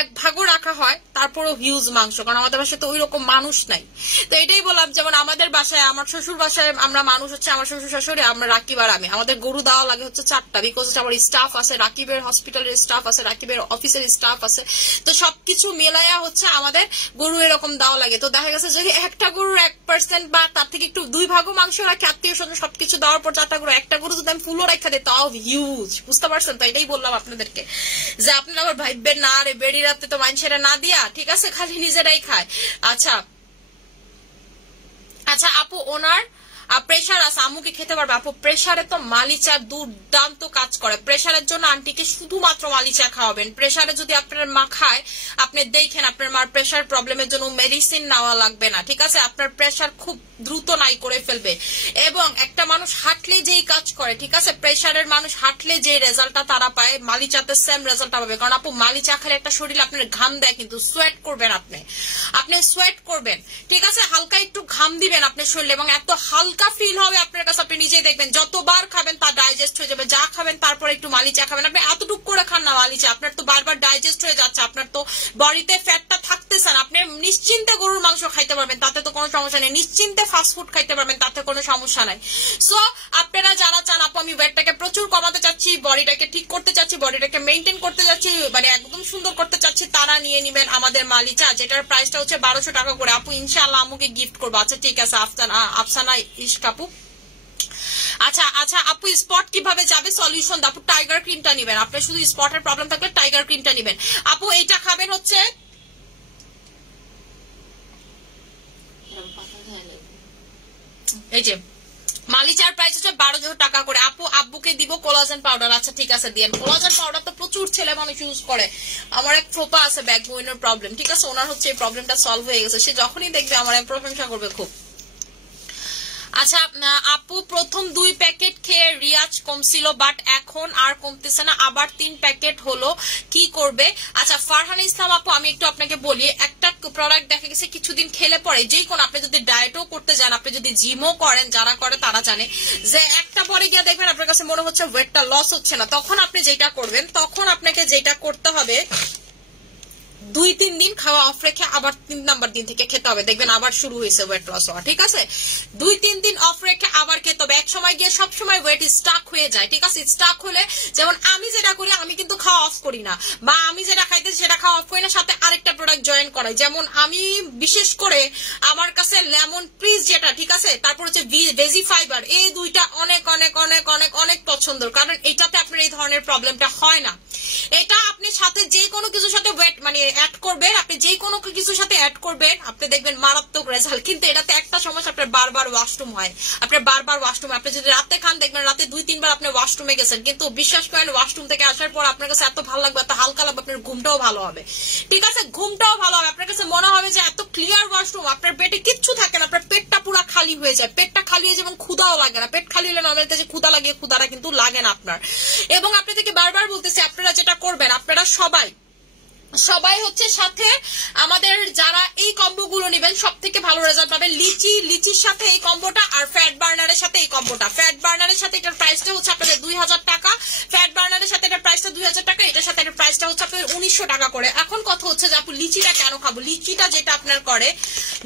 1 ভাগও রাখা হয় তারপরও হিউজ মাংস, কারণ আমাদের বাসায় তো ওই রকম মানুষ নাই। তো এটাই বললাম, যেমন আমাদের বাসায় আমার শ্বশুর বাসায় আমরা মানুষ হচ্ছে আমার শ্বশুর শাশুড়ি, আমরা রাকিব আর আমি, আমাদের গরু দেওয়া লাগে হচ্ছে 4টা, বিকজ আমার স্টাফ আছে, রাকিবের হসপিটালের স্টাফ আছে, রাকিবের অফিসের স্টাফ আছে, তো সবকিছু মেলায়া হচ্ছে আমাদের গরু এরকম দেওয়া লাগে। তো দেখা গেছে যদি একটা গরুর 1% বা তার থেকে একটু 2 ভাগও মাংস রাখে, আত্মীয় স্বজন সবকিছু দেওয়ার পর 4টা গরু, একটা গরু যদি আমি ফুলও রেখা দিই তাও হিউজ, বুঝতে পারছেন। তো এটাই বললাম আপনাদেরকে যে আপনারা আবার ভাববেন না আরে বেড়ি রাতে তো মানুষেরা না দিয়া, ঠিক আছে, খালি নিজেরাই খায়। আচ্ছা আচ্ছা আপু, ওনার প্রেশার আছে, আম্মুকে খেতে পারবে? আপু প্রেশারে তো মালিচা দুর্দান্ত কাজ করে, প্রেশারের জন্য আন্টিকে শুধুমাত্র মালিচা খাওয়াবেন। প্রেশারে যদি আপনার মা খায়, আপনি দেখেন আপনার মার প্রেশার প্রবলেমের জন্য মেডিসিন নেওয়া লাগবে না, ঠিক আছে, আপনার প্রেশার খুব দ্রুত নাই করে ফেলবে। এবং একটা মানুষ হাঁটলে যেই কাজ করে, ঠিক আছে, প্রেশারের মানুষ হাঁটলে যে রেজাল্টটা তারা পায়, মালিচাতে সেম রেজাল্টটা পাবে। কারণ আপু মালিচা খেলে একটা শরীর আপনার ঘাম দেয়, কিন্তু সোয়েট করবেন, আপনি সোয়েট করবেন, ঠিক আছে, হালকা একটু ঘাম দিবেন আপনার শরীরে, এবং এত হালকা ফিল হবে আপনার কাছে, আপনি নিজেই দেখবেন যতবার খাবেন তা ডাইজেস্ট হয়ে যাবে। যা খাবেন তারপর একটু মালিচা খাবেন, আপনি এতটুকু করে খান না মালিচা, আপনার তো বারবার ডাইজেস্ট হয়ে যাচ্ছে, আপনার তো বডিতে ফ্যাটটা থাকতেছে না, আপনি নিশ্চিন্তে গরুর মাংস খাইতে পারবেন, তাতে তো কোনো সমস্যা নেই, নিশ্চিন্তে ফাস্টফুড খাইতে পারবেন, তাতে কোনো সমস্যা নাই। সো আপনারা যারা চান আপু আমি ওয়েটটাকে প্রচুর কমাতে চাচ্ছি, বডিটাকে ঠিক করতে চাচ্ছি, বডিটাকে মেইনটেইন করতে চাচ্ছি, মানে একদম সুন্দর করতে চাচ্ছি, তারা নিয়ে নেবেন আমাদের মালিচা, যেটার প্রাইসটা হচ্ছে 1200 টাকা করে। আপু ইনশাআল্লাহ আম্মুকে গিফট করবো। আচ্ছা ঠিক আছে আফসানা ইশক আপু। আচ্ছা আচ্ছা আপু, স্পট কিভাবে যাবে? সলিউশন আপু টাইগার ক্রিমটা নেবেন, আপনার শুধু স্পটের প্রবলেম থাকলে টাইগার ক্রিমটা নেবেন। আপু এইটা খাবেন হচ্ছে এই যে মালিচার প্রাইস হচ্ছে 1200 টাকা করে। আপু আব্বুকে দিব কোলাজেন পাউডার। আচ্ছা ঠিক আছে দিয়েন। কোলাজেন পাউডার তো প্রচুর ছেলে মানুষ ইউজ করে, আমার এক ফোপা আছে ব্যাকবোনের প্রবলেম, ঠিক আছে, ওনার হচ্ছে এই প্রবলেমটা সলভ হয়ে গেছে, সে যখনই দেখবে আমার প্রশংসা করবে খুব। আচ্ছা আপু প্রথম 2 প্যাকেট খেয়ে রিয়াজ কমছিল, বাট এখন আর কমতেছে না, আবার 3 প্যাকেট হলো, কি করবে? আচ্ছা ফারহান ইসলাম আপু আমি একটু আপনাকে বলি, একটা প্রোডাক্ট দেখা গেছে কিছুদিন খেলে পরে, যেই কোন আপনি যদি ডায়েটও করতে যান, আপনি যদি জিমও করেন, যারা করে তারা জানে যে একটা পরে গিয়ে দেখবেন আপনার কাছে মনে হচ্ছে ওয়েটটা লস হচ্ছে না, তখন আপনি যেটা করবেন, তখন আপনাকে যেটা করতে হবে 2-3 দিন খাওয়া অফ রেখে আবার 3 নাম্বার দিন থেকে খেতে হবে, দেখবেন আবার শুরু হয়েছে ওয়েট লস হওয়া। ঠিক আছে, 2-3 দিন অফ রেখে আবার খেতে হবে। এক সময় গিয়ে সব সময় ওয়েট স্টাক হয়ে যায়। ঠিক আছে, স্টাক হলে যেমন আমি যেটা করি, আমি কিন্তু খাওয়া অফ করি না, বা আমি যেটা খাইতেছি সেটা খাওয়া অফ করি না, সাথে আরেকটা প্রোডাক্ট জয়েন করাই। যেমন আমি বিশেষ করে আমার কাছে লেমন প্রিজ যেটা, ঠিক আছে, তারপর হচ্ছে ভেজি ফাইবার, এই দুইটা অনেক অনেক অনেক অনেক অনেক পছন্দ, কারণ এটাতে আপনার এই ধরনের প্রবলেমটা হয় না। এটা আপনি সাথে যে কোনো কিছুর সাথে ওয়েট মানে অ্যাড করবেন, আপনি যে কোনো কিছুর সাথে অ্যাড করবেন, আপনি দেখবেন মারাত্মক রেজাল্ট। কিন্তু এটাতে একটা সমস্যা, আপনার বারবার ওয়াশরুম হয়, আপনার বারবার ওয়াশরুম। আপনি যদি রাতে খান, দেখবেন রাতে 2-3 বার আপনি ওয়াশরুমে গেছেন, কিন্তু বিশ্বাস করেন ওয়াশরুম থেকে আসার পর আপনার কাছে এত ভালো লাগবে, এত হালকা লাগবে, আপনার ঘুমটাও ভালো হবে। ঠিক আছে, ঘুমটাও ভালো হবে, আপনার কাছে মনে হবে যে এত ক্লিয়ার ওয়াশরুম, আপনার পেটে কিচ্ছু থাকে না, আপনার পেটটা পুরো খালি হয়ে যায়, পেটটা খালি হয়ে যায় এবং ক্ষুধাও লাগে না। পেট খালি হলে আমাদের যে ক্ষুধা লাগে, ক্ষুধাটা কিন্তু লাগে না আপনার। এবং আপনি থেকে বারবার বলতেছি, আপনারা যেটা করবেন, আপনারা সবাই হচ্ছে সাথে আমাদের যারা এই কম্বো গুলো নেবেন সব থেকে ভালো রেজাল্ট পাবেন। লিচির সাথে এই কম্বোটা, আর ফ্যাট বার্নারের সাথে এই কম্বোটা। ফ্যাট বার্নারের সাথে এটার প্রাইসটা হচ্ছে আপনাদের 2000 টাকা, ফ্যাট বার্নারের সাথে এটার প্রাইসটা 2000 টাকা, এটার সাথে এটার প্রাইসটা হচ্ছে আপনাদের 1900 টাকা করে। এখন কথা হচ্ছে যে আপু লিচিটা কেন খাবো? লিচিটা যেটা আপনার করে,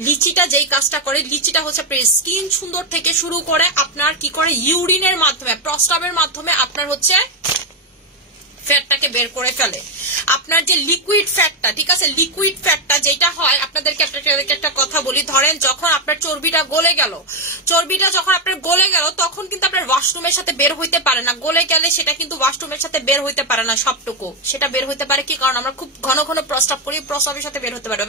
লিচিটা যেই কাজটা করে, লিচিটা হচ্ছে আপনার স্কিন সুন্দর থেকে শুরু করে আপনার কি করে, ইউরিনের মাধ্যমে, প্রস্রাবের মাধ্যমে আপনার হচ্ছে ফ্যাটটাকে বের করে ফেলে। আপনার যে লিকুইড ফ্যাটটা, ঠিক আছে, লিকুইড ফ্যাটটা যেটা হয়, আপনাদেরকে একটা কথা বলি, ধরেন যখন আপনার চর্বিটা গলে গেল, তখন কিন্তু আপনার ওয়াশরুমের সাথে বের হইতে পারে না। গলে গেলে সেটা কিন্তু ওয়াশরুমের সাথে বের হইতে পারে না সবটুকু। সেটা বের হইতে পারে কি কারণ আমরা খুব ঘন ঘন প্রস্রাব করি, প্রস্রাবের সাথে বের হতে পারে,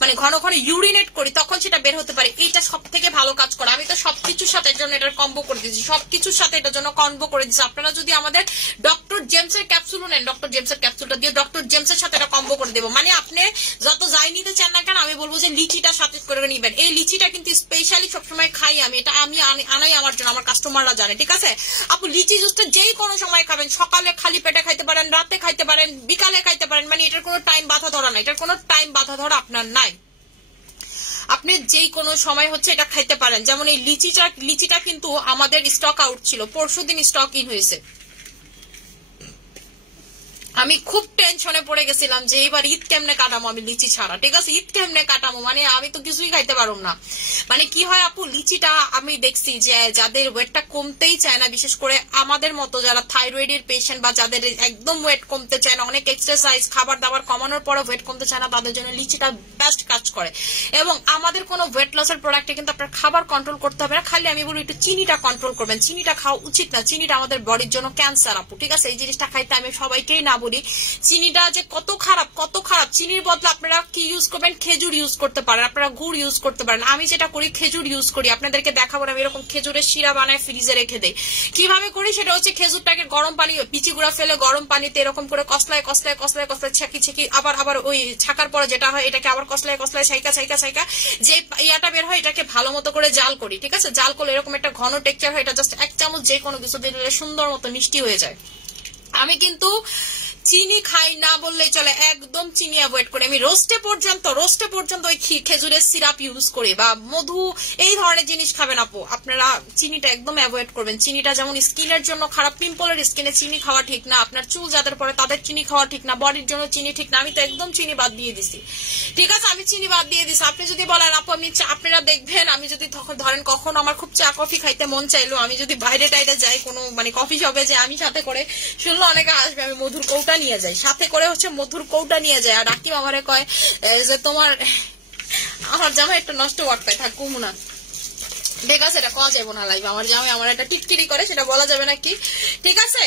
মানে ঘন ঘন ইউরিনেট করি, তখন সেটা বের হতে পারে। এইটা সব থেকে ভালো কাজ করে। আমি তো সবকিছুর সাথে এর জন্য এটার কম্বো করে দিচ্ছি, সবকিছুর সাথে এটার জন্য কম্বো করে দিচ্ছি। আপনারা যদি আমাদের ডক্টর জেমসের ক্যাপসুলও নেন, ডক্টর জেমসের ক্যাপসুলটা দিয়ে ডক্টর জেমসের সাথে এটা কম্বো করে দেবো। মানে আপনি যত যাই নিতে চান না কেন, আমি বলবো যে লিচিটা সাথে করে নিবেন। এই লিচিটা কিন্তু স্পেশালি সবসময় খাই আমি, এটা আমি আনাই আমার জন্য, আমার কাস্টমাররা জানে। ঠিক আছে আপু, লিচি জুসটা যেই কোনো সময় খাবেন, সকালে খালি পেটে খাইতে পারেন, রাতে খাইতে পারেন, বিকালে খাইতে পারেন, মানে এটার কোনো টাইম বাধা ধরা নাই, এটার কোনো টাইম বাধা ধরা আপনার নাই, আপনি যেই কোনো সময় হচ্ছে এটা খাইতে পারেন। যেমন এই লিচিটা কিন্তু আমাদের স্টক আউট ছিল, পরশুদিন স্টক ইন হয়েছে। আমি খুব টেনশনে পড়ে গেছিলাম যে এবার ঈদ কেমনে কাটামো আমি লিচি ছাড়া। ঠিক আছে, ঈদ কেমনে কাটামো, মানে আমি তো কিছুই খাইতে পারবো না। মানে কি হয় আপু, লিচিটা আমি দেখছি যে যাদের ওয়েটটা কমতেই চায় না, বিশেষ করে আমাদের মতো যারা থাইরয়েডের পেশেন্ট বা যাদের একদম ওয়েট কমতে চায় না, অনেক এক্সারসাইজ খাবার দাবার কমানোর পরে ওয়েট কমতে চায় না, তাদের জন্য লিচিটা বেস্ট কাজ করে। এবং আমাদের কোনো ওয়েট লসের প্রোডাক্টে কিন্তু আপনার খাবার কন্ট্রোল করতে হবে না, খালি আমি বলি একটু চিনিটা কন্ট্রোল করবেন। চিনিটা খাওয়া উচিত না, চিনিটা আমাদের বডির জন্য ক্যান্সার আপু। ঠিক আছে, এই জিনিসটা খাইতে আমি সবাইকেই না বলি। চিনিটা যে কত খারাপ, চিনির বদলে আপনারা কি ইউজ করবেন, খেজুর ইউজ করতে পারেন, আপনারা গুড় ইউজ করতে পারেন। আমি যেটা করি খেজুর ইউজ করি, আপনাদেরকে দেখাবো আমি এরকম খেজুরের শিরা বানায় ফ্রিজে রেখে দেই। কিভাবে করি সেটা হচ্ছে খেজুরটাকে গরম পানি, পিচি গুঁড়া ফেলে গরম পানিতে এরকম করে কসলায় ছেঁকি আবার ওই ছাকার পরে যেটা হয় এটাকে আবার কসলায় ছাইকা যে ইয়াটা বের হয় এটাকে ভালো মতো করে জাল করি। ঠিক আছে, জাল করলে এরকম একটা ঘন টেক্সচার হয়, এটা জাস্ট 1 চামচ যে কোনো কিছু দিলে সুন্দর মতো মিষ্টি হয়ে যায়। আমি কিন্তু চিনি খাই না বললেই চলে, একদম চিনি অ্যাভয়েড করি। আমি রোস্টে পর্যন্ত ওই খেজুরের সিরাপ ইউজ করি বা মধু, এই ধরনের জিনিস খাবেন আপু। আপনারা চিনিটা একদম অ্যাভয়েড করবেন। চিনিটা যেমন স্কিনের জন্য খারাপ, পিম্পলের স্কিনে চিনি খাওয়া ঠিক না, আপনার চুল যাদের পরে তাদের চিনি খাওয়া ঠিক না, বডির জন্য চিনি ঠিক না। আমি তো একদম চিনি বাদ দিয়ে দিছি। ঠিক আছে, আমি চিনি বাদ দিয়ে দিছি। আপনি যদি বলেন আপু আমি, আপনারা দেখবেন আমি যদি তখন ধরেন কখন আমার খুব চা কফি খাইতে মন চাইলো, আমি যদি বাইরে টাইরে যাই কোনো মানে কফি শপে, যে আমি সাথে করে শুনলো অনেকে আসবে, আমি মধুর কৌটা নিয়ে যাই, সাথে করে হচ্ছে মধুর কৌটা নিয়ে যায়। আর রাকিব আমারে কয় যে আমার জামাই একটা নষ্ট ওয়ার্কটাই থাক কুমুনা। ঠিক আছে, এটা কওয়া যাবে না লাইভ, আমার জামাই আমার একটা টিটকিরি করে, সেটা বলা যাবে নাকি। ঠিক আছে,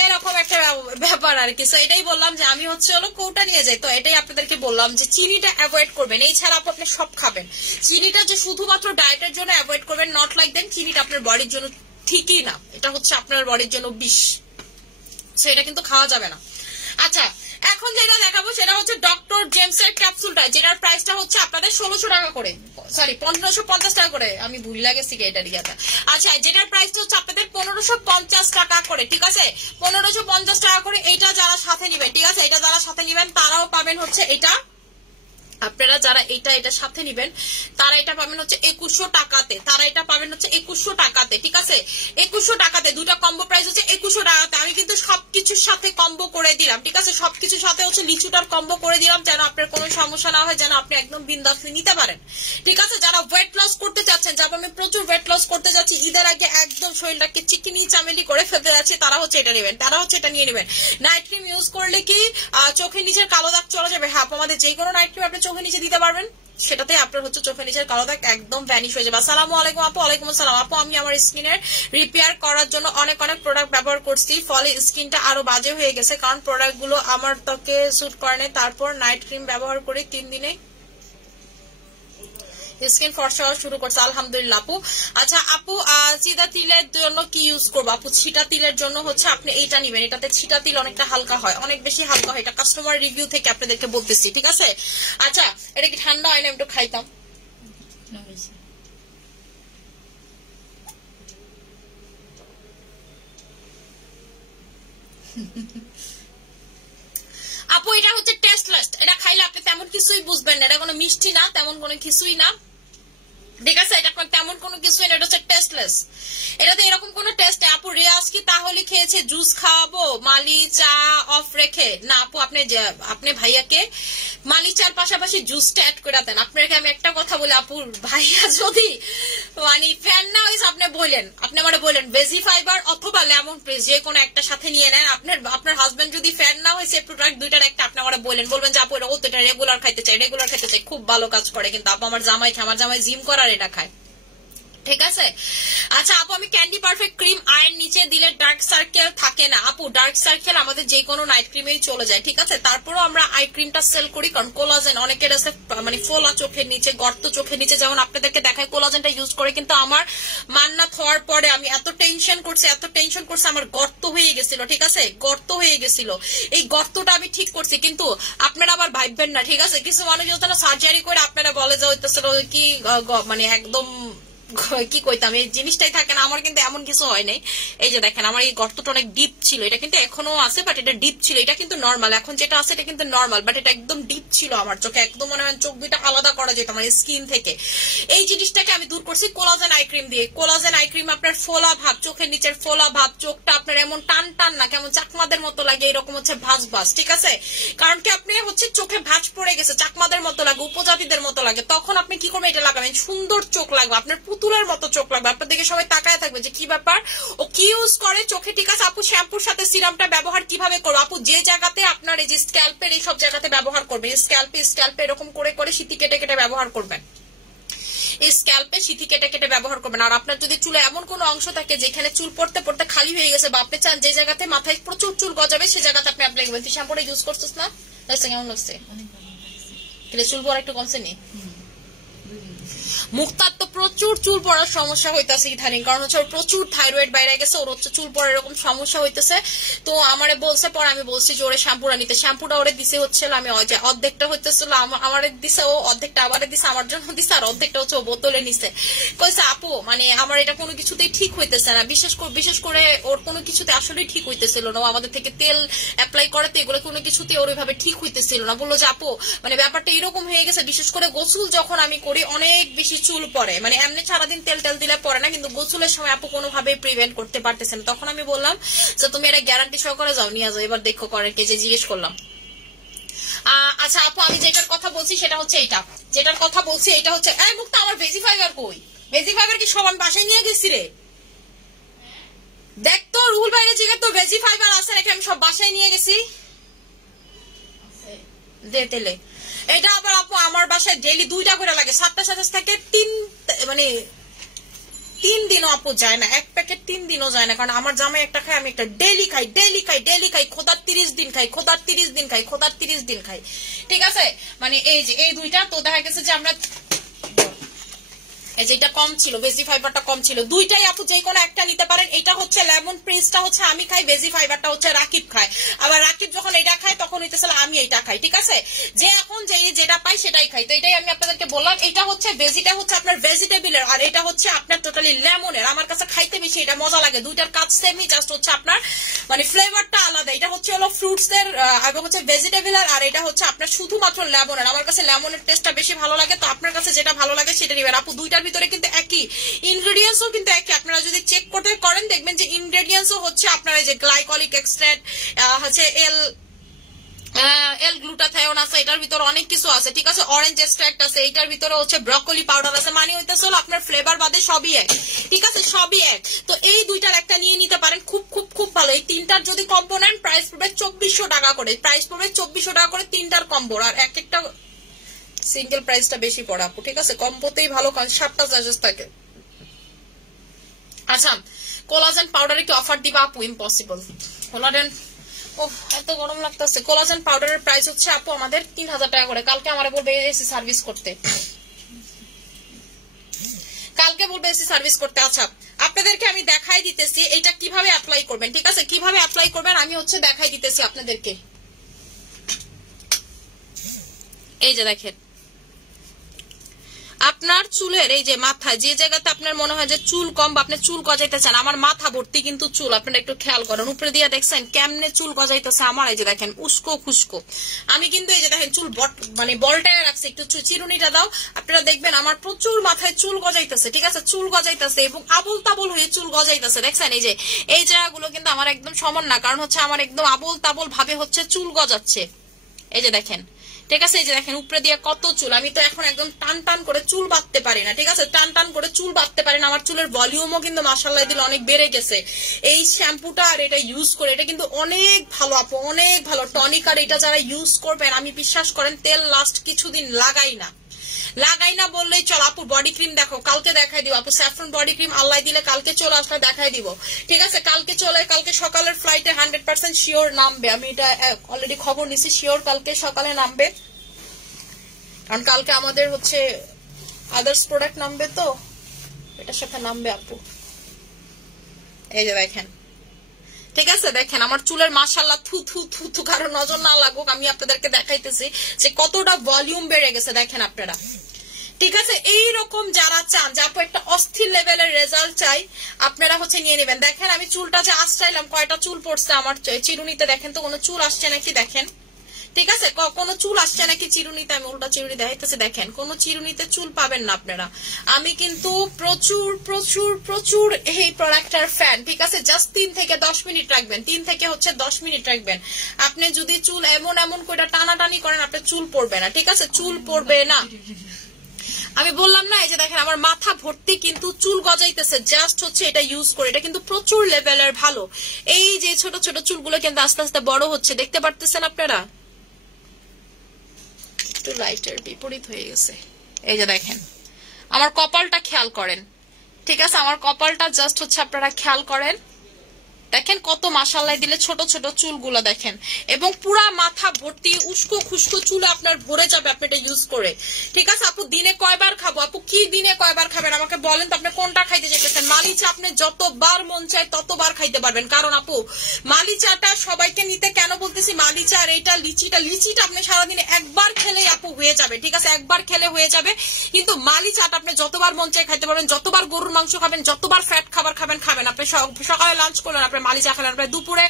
এরকম একটা ব্যাপার আর কি। তো এটাই বললাম যে আমি হচ্ছে হলো কৌটা নিয়ে যাই। তো এটাই আপনাদেরকে বললাম যে চিনিটা অ্যাভয়েড করবেন, এই ছাড়া আপনি সব খাবেন। চিনিটা যে শুধুমাত্র ডায়েটের জন্য অ্যাভয়েড করবেন, নট লাইক দেন। চিনিটা আপনার বডির জন্য ঠিকই না, এটা হচ্ছে আপনার বডির জন্য বিষ, সো এটা কিন্তু খাওয়া যাবে না। আচ্ছা, এখন যেটা দেখাবো সেটা হচ্ছে ডক্টর জেমসের ক্যাপসুলটা, যেটার প্রাইসটা হচ্ছে আপনাদের 1600 টাকা করে, সরি 1550 টাকা করে, আমি ভুল লাগেছি এটার ইয়াটা। আচ্ছা, যেটার প্রাইসটা হচ্ছে আপনাদের 1550 টাকা করে। ঠিক আছে, 1550 টাকা করে। এইটা যারা সাথে নিবেন, ঠিক আছে, এটা যারা সাথে নিবেন তারাও পাবেন হচ্ছে এটা আপনারা যারা এটা সাথে নিবেন তারা এটা পাবেন হচ্ছে 2100 টাকাতে, তারা এটা পাবেন হচ্ছে 2100 টাকাতে, ঠিক আছে? 2100 টাকাতে দুটো কম্বো প্রাইস হচ্ছে 2100 টাকাতে। আমি কিন্তু সবকিছুর সাথে কম্বো করে দিলাম, ঠিক আছে? সবকিছুর সাথে হচ্ছে লিচুটার কম্বো করে দিলাম, যেন আপনার কোনো সমস্যা না হয়, যেন আপনি একদম বিন্দাসলি নিতে পারেন, ঠিক আছে? যারা ওয়েট লস করতে চাচ্ছেন, যারা আমি প্রচুর ওয়েট লস করতে যাচ্ছি, ঈদের আগে একদম শরীরটাকে চিকিনি চামেলি করে ফেলতে যাচ্ছে, তারা হচ্ছে এটা নেবেন, তারা হচ্ছে এটা নিয়ে নেবেন। নাইট ক্রিম ইউজ করলে কি চোখের নিচের কালো দাগ চলে যাবে? হ্যাঁ, আমাদের যে কোনো নাইট ক্রিম আপনি চোখের নিচে দিতে পারবেন, সেটাতে আপনার হচ্ছে চোখের নিচের কালো দাগ একদম ভ্যানিশ হয়ে যাবে। আসসালামু আলাইকুম আপু। ওয়ালাইকুম আসসালাম আপু। আমি আমার স্কিনের রিপেয়ার করার জন্য অনেক প্রোডাক্ট ব্যবহার করছি, ফলে স্কিনটা আরো বাজে হয়ে গেছে, কারণ প্রোডাক্ট গুলো আমার ত্বকে স্যুট করে না। তারপর নাইট ক্রিম ব্যবহার করে 3 দিনে স্কিন ফর্সা হওয়া শুরু করছে, আলহামদুলিল্লাহ আপু। আচ্ছা আপু, চিটা তিলের জন্য কি ইউজ করবো আপু? ছিটা তিলের জন্য হচ্ছে আপনি এইটা নিবেন, এটাতে ছিটা তিল অনেকটা হালকা হয়, অনেক বেশি হালকা হয়, এটা কাস্টমার রিভিউ থেকে আপনাদেরকে বলতেছি, ঠিক আছে? আচ্ছা, এটা কি ঠান্ডা হয় না? একটু খাইতাম। আপু এটা হচ্ছে টেস্টলেস, এটা খাইলে আপনি তেমন কিছুই বুঝবেন না, এটা কোনো মিষ্টি না, তেমন কোনো কিছুই না, ঠিক আছে? এটা তেমন কোনো কিছু না, এটা হচ্ছে টেস্টলেস, এটাতে এরকম কোনো টেস্ট নেই। আপু রিয়াজ কি তাহলে খেয়েছে জুস খাওয়াবো মালি চা অফ রেখে? না আপু, আপনি ভাইয়াকে মালি চার পাশাপাশি জুসটা অ্যাড করে দেন। আপনাকে আমি একটা কথা বলি আপু, ভাইয়া যদি মানে ফ্যান না হয়েছে আপনি আমার বললেন ভেজি ফাইবার অথবা লেমন প্রেস যে কোনো একটা সাথে নিয়ে নেন। আপনার হাজবেন্ড যদি ফ্যান না হয়েছে প্রোডাক্ট দুইটার একটা আপনি আমার বলবেন যে আপু এটা রেগুলার খাইতে চাই, খুব ভালো কাজ করে, কিন্তু আপু আমার জামাই জিম করার এটা খায়, ঠিক আছে? আচ্ছা আপু, আমি ক্যান্ডি পারফেক্ট ক্রিম আয়ের নিচে দিলে ডার্ক সার্কেল থাকে না আপু? ডার্ক সার্কেল আমাদের যে কোনো নাইট ক্রিমেই চলে যায়, ঠিক আছে? তারপরও আমরা আই ক্রিমটা সেল করি, কারণ কোলাজেন অনেকের আছে মানে ফোলা চোখের নিচে, গর্ত চোখের নিচে, যেমন আপনাদেরকে দেখায় কোলাজেনটা ইউজ করে, কিন্তু আমার মান্নাত হওয়ার পরে আমি এত টেনশন করছি, আমার গর্ত হয়ে গেছিল, ঠিক আছে? গর্ত হয়ে গেছিল, এই গর্তটা আমি ঠিক করছি, কিন্তু আপনারা আবার ভাববেন না, ঠিক আছে? কিছু মানুষ যখন সার্জারি করে আপনারা বলে যে হইতেছিল কি মানে একদম কি কইতাম, এই জিনিসটাই থাকে না। আমার কিন্তু এমন কিছু হয় নাই। এই যে দেখেন, আমার এই গর্তটা অনেক ডিপ ছিল, এটা কিন্তু এখনো আছে, বাট এটা ডিপ ছিল, এটা কিন্তু নর্মাল। এখন যেটা আছে এটা কিন্তু নর্মাল, বাট এটা একদম ডিপ ছিল আমার চোখে, একদম মনে হয় চোখ দুইটা আলাদা করা যেত আমার স্কিন থেকে। এই জিনিসটাকে আমি দূর করছি কোলাজেন আই ক্রিম দিয়ে। কোলাজেন আই ক্রিম আপনার ফোলা ভাব, চোখের নিচের ফোলা ভাব, চোখটা আপনার এমন টান না, কেমন চাকমাদের মতো লাগে, এরকম হচ্ছে ভাঁজ, ঠিক আছে? কারণ কি আপনি হচ্ছে চোখে ভাঁজ পড়ে গেছে, চাকমাদের মতো লাগে, উপজাতিদের মতো লাগে, তখন আপনি কি করবেন? এটা লাগাবেন, সুন্দর চোখ লাগবে, আপনার পুতুলের মতো চোখ লাগবে, আপনার দিকে সবাই তাকায় থাকবে যে কি ব্যাপার, ও কি ইউজ করে চোখে, ঠিক আছে? আপু শ্যাম্পুর সাথে সিরামটা ব্যবহার কিভাবে করবো আপু? যে জায়গাতে আপনার এই যে স্ক্যাল্পের এই সব জায়গাতে ব্যবহার করবেন, স্ক্যাল্পে এরকম করে সিথি কেটে ব্যবহার করবেন, এই স্ক্যাল্পে সিথি কেটে ব্যবহার করবেন। আর আপনার যদি চুলে এমন কোন অংশ থাকে যেখানে চুল পড়তে খালি হয়ে গেছে, বা আপনি চান যে জায়গাতে মাথায় প্রচুর চুল গজাবে, সেই জায়গাতে আপনি অ্যাপ্লাই করবেন। তুই শ্যাম্পুটা ইউজ করছিস না? কেমন লাগছে? চুল পড়া একটু কমছে নি? মুক্তার তো প্রচুর চুল পড়ার সমস্যা হইতেছে ইদানিং, কারণ হচ্ছে ওর প্রচুর থাইরয়েড বাইরে গেছে, ওর হচ্ছে চুল পড়ার এরকম সমস্যা হইতেছে। তো আমারে বলছে, পর আমি বলছি যে ওরে শ্যাম্পুটা নিতে, শ্যাম্পুটা ওরে দিছে হচ্ছিল, আমি অর্ধেকটা হইতেছিল আমারে দিছে, ও অর্ধেকটা আবারে দিছে, আমার জন্য দিছে, আর অর্ধেকটা হচ্ছে ও বোতলে নিছে। কইছে আপু মানে আমার এটা কোনো কিছুতেই ঠিক হইতেছে না, বিশেষ করে ওর কোনো কিছুতে আসলে ঠিক হইতেছিল না, আমাদের থেকে তেল অ্যাপ্লাই করাতে এগুলো কোনো কিছুতে ওর ওইভাবে ঠিক হইতেছিল না। বললো যে আপু মানে ব্যাপারটা এরকম হয়ে গেছে, বিশেষ করে গোসল যখন আমি করি অনেক বেশি চুল পড়ে, মানে এমনি সারাদিন তেল দিলে পরে না, কিন্তু গোসলের সময় আপু কোনোভাবে প্রিভেন্ট করতে পারতেছে না। তখন আমি বললাম যে তুমি এটা গ্যারান্টি সহকারে যাও, নিয়ে যাও, এবার দেখো করে কে, যে জিজ্ঞেস করলাম। আচ্ছা আপু, আমি যেটার কথা বলছি সেটা হচ্ছে এটা, এই মুক্তা আমার ভেজি ফাইবার কই? ভেজি ফাইবার কি সব আমি বাসায় নিয়ে গেছি রে? দেখ তো রুহুল ভাইরে জিজ্ঞেস তো ভেজি ফাইবার আছে নাকি, আমি সব বাসায় নিয়ে গেছি। দে তেলে এটা আবার আপু আমার বাসায় ডেইলি 2টা করে লাগে, 7টা থেকে 3 দিনও আপু যায় না, এক প্যাকেট 3 দিনও যায় না, কারণ আমার জামাই একটা খাই, আমি একটা ডেইলি খাই, খোদার 30 দিন খাই, ঠিক আছে? মানে এই যে এই 2টা, তো দেখা গেছে যে আমরা এই যেটা কম ছিল, বেজি ফাইবারটা কম ছিল, দুইটাই আপু যে কোনো একটা নিতে পারেন। এটা হচ্ছে লেমন প্রিন্সটা হচ্ছে আমি খাই, বেজি ফাইবারটা হচ্ছে রাকিব খায়, আবার রাকিব যখন এটা খায় তখন হইতেছিল আমি এইটা খাই, ঠিক আছে, যে এখন যেটা পাই সেটাই খাই। তো এটাই আমি আপনাদেরকে বললাম। এটা হচ্ছে বেজিটা হচ্ছে আপনার ভেজিটেবলের, আর এটা হচ্ছে আপনার টোটালি লেমনের। আমার কাছে খাইতে বেশি এটা মজা লাগে, দুইটার কাজ সেমই, জাস্ট হচ্ছে আপনার মানে ফ্লেভারটা আলাদা। এটা হচ্ছে হলো ফ্রুটস এর এবং হচ্ছে ভেজিটেবলের, আর এটা হচ্ছে আপনার শুধুমাত্র লেমনের। আমার কাছে লেমনের টেস্টটা বেশি ভালো লাগে, তো আপনার কাছে যেটা ভালো লাগে সেটা নেবেন আপু। দুইটার ভিতরে কিন্তু একই ইনগ্রেডিয়েন্টসও কিন্তু একই, আপনারা যদি চেক করতে করেন দেখবেন যে ইনগ্রেডিয়েন্টসও হচ্ছে আপনার এই যে গ্লাইকলিক এক্সট্রাক্ট হচ্ছে এল গ্লুটাথায়োন আছে, এটার ভিতরে অনেক কিছু আছে, ঠিক আছে, অরেঞ্জ এক্সট্রাক্ট আছে, এটার ভিতরে হচ্ছে ব্রকলি পাউডার আছে, মানে হইতেছে হলো আপনার ফ্লেভার বাদে সবই এক, ঠিক আছে, সবই এক। তো এই দুইটার একটা নিয়ে নিতে পারেন, খুব খুব খুব ভালো। এই তিনটার যদি কম্বো নেন প্রাইস পড়বে 2400 টাকা করে, প্রাইস পড়বে 2400 টাকা করে তিনটার কম্বো, আর এক একটা সিঙ্গেল প্রাইসটা বেশি পড়ে আপু, ঠিক আছে, কম্বোতেই ভালো, কারণ 7টা চার্জেস থাকে। আচ্ছা, কোলাজেন পাউডারে কি অফার দিবা আপু? ইম্পসিবল। কোলাজেন, ও এত গরম লাগতেছে। কোলাজেন পাউডারের প্রাইস হচ্ছে আপু আমাদের 3000 টাকা করে। কালকে আমারে বলবে এসি সার্ভিস করতে, কালকে বলবে এসি সার্ভিস করতে। আচ্ছা, আপনাদেরকে আমি দেখাই দিতেছি এটা কিভাবে অ্যাপ্লাই করবেন, ঠিক আছে, কিভাবে অ্যাপ্লাই করবেন আমি হচ্ছে দেখাই দিতেছি আপনাদেরকে। এই যে দেখেন, আপনার চুলের এই যে মাথায় যে জায়গাতে আপনার মনে হয় যে চুল কম বা আপনি চুল গজাইতে চান, আমার মাথা ভর্তি কিন্তু চুল, আপনারা একটু খেয়াল করেন উপরে দিয়ে দেখছেন কেমনে চুল গজাইতেছে আমার, এই যে দেখেন উস্কো খুস্কো। আমি কিন্তু এই যে দেখেন চুল মানে বলটায় রাখছি, একটু চিরুনিটা দাও, আপনারা দেখবেন আমার প্রচুর মাথায় চুল গজাইতেছে, ঠিক আছে, চুল গজাইতেছে এবং আবল তাবল হয়ে চুল গজাইতেছে, দেখছেন এই যে এই জায়গাগুলো কিন্তু আমার একদম সমান না, কারণ হচ্ছে আমার একদম আবল তাবল ভাবে হচ্ছে চুল গজাচ্ছে, এই যে দেখেন, ঠিক আছে, এই যে দেখেন উপরে দিয়ে কত চুল। আমি তো এখন একদম টান টান করে চুল বাঁধতে পারি না, ঠিক আছে, টান টান করে চুল বাঁধতে পারি না। আমার চুলের ভলিউমও কিন্তু মাশাআল্লাহ দিলে অনেক বেড়ে গেছে এই শ্যাম্পুটা আর এটা ইউজ করে। এটা কিন্তু অনেক ভালো আপু, অনেক ভালো টনিক, আর এটা যারা ইউজ করবেন আমি বিশ্বাস করেন তেল লাস্ট কিছুদিন লাগাই না বললেই চল। আপু বডি ক্রিম দেখো, কালকে দেখাই দিব আপু, স্যাফরন বডি ক্রিম আল্লাহ দিলে কালকে চলে আসলে দেখাই দিব, ঠিক আছে, কালকে সকালের ফ্লাইটে 100% শিওর নামবে, আমি এটা অলরেডি খবর নিছি, শিওর কালকে সকালে নামবে, কারণ কালকে আমাদের হচ্ছে আদার্স প্রোডাক্ট নামবে, তো এটার সাথে নামবে আপু। এই যে দেখেন, ঠিক আছে, দেখেন আমার চুলের মাশাআল্লাহ থু থু থু থু, কারণ নজর না লাগুক, আমি আপনাদেরকে দেখাইতেছি যে কতটা ভলিউম বেড়ে গেছে, দেখেন আপনারা, ঠিক আছে। এইরকম যারা চান যে আপু একটা অস্থির লেভেলের রেজাল্ট চাই, আপনারা হচ্ছে নিয়ে নেবেন। দেখেন আমি চুলটা যে আঁচড়াইলাম কয়টা চুল পড়ছে আমার চিরুনিতে, দেখেন তো কোনো চুল আসছে নাকি, দেখেন, ঠিক আছে, কোনো চুল আসছে নাকি চিরুনিতে, আমি উল্টা চিরুনি দেখাইতেছি, দেখেন কোনো চিরুনিতে চুল পাবেন না আপনারা। আমি কিন্তু প্রচুর প্রচুর প্রচুর এই প্রোডাক্টটার ফ্যান, ঠিক আছে, জাস্ট 3 থেকে 10 মিনিট রাখবেন, 3 থেকে হচ্ছে 10 মিনিট রাখবেন। আপনি যদি চুল এমন করে টানাটানি করেন আপনার চুল পড়বে না, ঠিক আছে, চুল পড়বে না। আমি বললাম না, এই যে দেখেন আমার মাথা ভর্তি কিন্তু চুল গজাইতেছে, জাস্ট হচ্ছে এটা ইউজ করে। এটা কিন্তু প্রচুর লেভেলের ভালো। এই যে ছোট ছোট চুলগুলো কিন্তু আস্তে আস্তে বড় হচ্ছে, দেখতে পারতেছেন আপনারা, একটু লাইটের বিপরীত হয়ে গেছে। এই যে দেখেন আমার কপালটা খেয়াল করেন, ঠিক আছে, আমার কপালটা জাস্ট হচ্ছে আপনারা খেয়াল করেন, দেখেন কত মাশাআল্লাহ দিলে ছোট ছোট চুলগুলো দেখেন, এবং পুরা মাথা ভর্তি উস্কো খুস্কো চুল আপনার ভরে যাবে আপনি এটা ইউজ করে, ঠিক আছে। আপু দিনে কয়বার খাবো আপু? কি দিনে কয়বার খাবেন আমাকে বলেন তো, আপনি কোনটা খাইতে চাইতেছেন? মালি চা আপনি যতবার মন চায় ততবার খাইতে পারবেন, কারণ আপু মালি চাটা সবাইকে নিতে কেন বলতেছি, মালি চা আর এইটা লিচিটা আপনি সারাদিনে একবার খেলে আপু হয়ে যাবে, ঠিক আছে, একবার খেলে হয়ে যাবে। কিন্তু মালি চাটা আপনি যতবার মন চায় খাইতে পারবেন, যতবার গরুর মাংস খাবেন, যতবার ফ্যাট খাবার খাবেন। আপনি সকালে লাঞ্চ করলেন আপনি মালি চা খেলেন, আপনি দুপুরে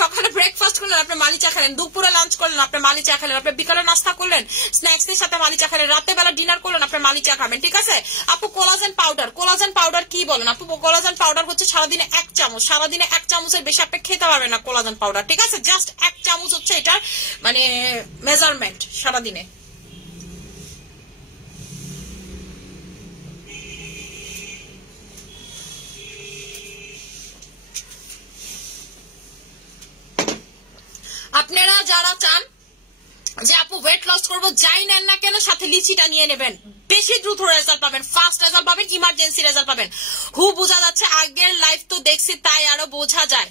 সকালে ব্রেকফাস্ট করলেন আপনি মালি চা খেলেন, দুপুরে লাঞ্চ করলেন আপনি মালি চা খেলেন, আপনি বিকালে নাস্তা করলেন স্ন্যাক্স এর সাথে মালি চা খেলেন, রাতে বেলা ডিনার করলেন আপনি মালি চা খাবেন, ঠিক আছে। আপু কোলাজেন পাউডার কি বলেন আপু? কোলাজেন পাউডার হচ্ছে সারাদিনে 1 চামচ, সারাদিনে 1 চামচের বেশি আপনি খেতে পারবেন না কোলাজেন পাউডার, ঠিক আছে, জাস্ট 1 চামচ হচ্ছে এটার মানে মেজারমেন্ট সারাদিনে। আপনারা যারা চান যে আপু ওয়েট লস করবো, যাই নেন না কেন সাথে লিচিটা নিয়ে নেবেন, বেশি দ্রুত রেজাল্ট পাবেন, ফাস্ট রেজাল্ট পাবেন, ইমার্জেন্সি রেজাল্ট পাবেন। বোঝা যাচ্ছে আগের লাইফ তো দেখছি তাই আরো বোঝা যায়।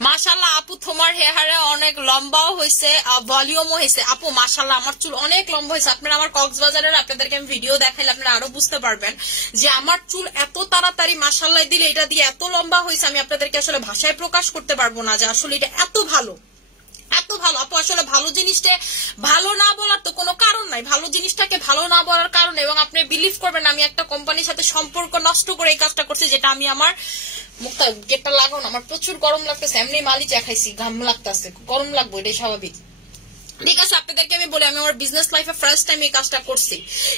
মাশাআল্লাহ আপু তোমার হেয়ারে অনেক লম্বাও হয়েছে, ভলিউমও হয়েছে। আপু মাশাআল্লাহ আমার চুল অনেক লম্বা হয়েছে। আপনারা আমার কক্সবাজারের আপনাদেরকে আমি ভিডিও দেখাইলে আপনারা আরো বুঝতে পারবেন যে আমার চুল এত তাড়াতাড়ি মাশাআল্লাহ দিলে এটা দিয়ে এত লম্বা হয়েছে, আমি আপনাদেরকে আসলে ভাষায় প্রকাশ করতে পারবো না যে আসলে এটা এত ভালো, এত ভালো। আপু আসলে ভালো জিনিসটা ভালো না বলার তো কোনো কারণ নাই, ভালো জিনিসটাকে ভালো না বলার কারণ। এবং আপনি বিলিভ করবেন আমি একটা কোম্পানির সাথে সম্পর্ক নষ্ট করে এই কাজটা করছি, যেটা আমি আমার মুখটা গেটটা লাগাও না, আমার প্রচুর গরম লাগতেছে, এমনি মালি চা খাইছি, ঘাম লাগতেছে, গরম লাগবে, এটাই স্বাভাবিক। ঠিক আছে, আপনাদেরকে আমি বলি আমি আমার বিজনেস লাইফে ফার্স্ট টাইম এই কাজটা করছি।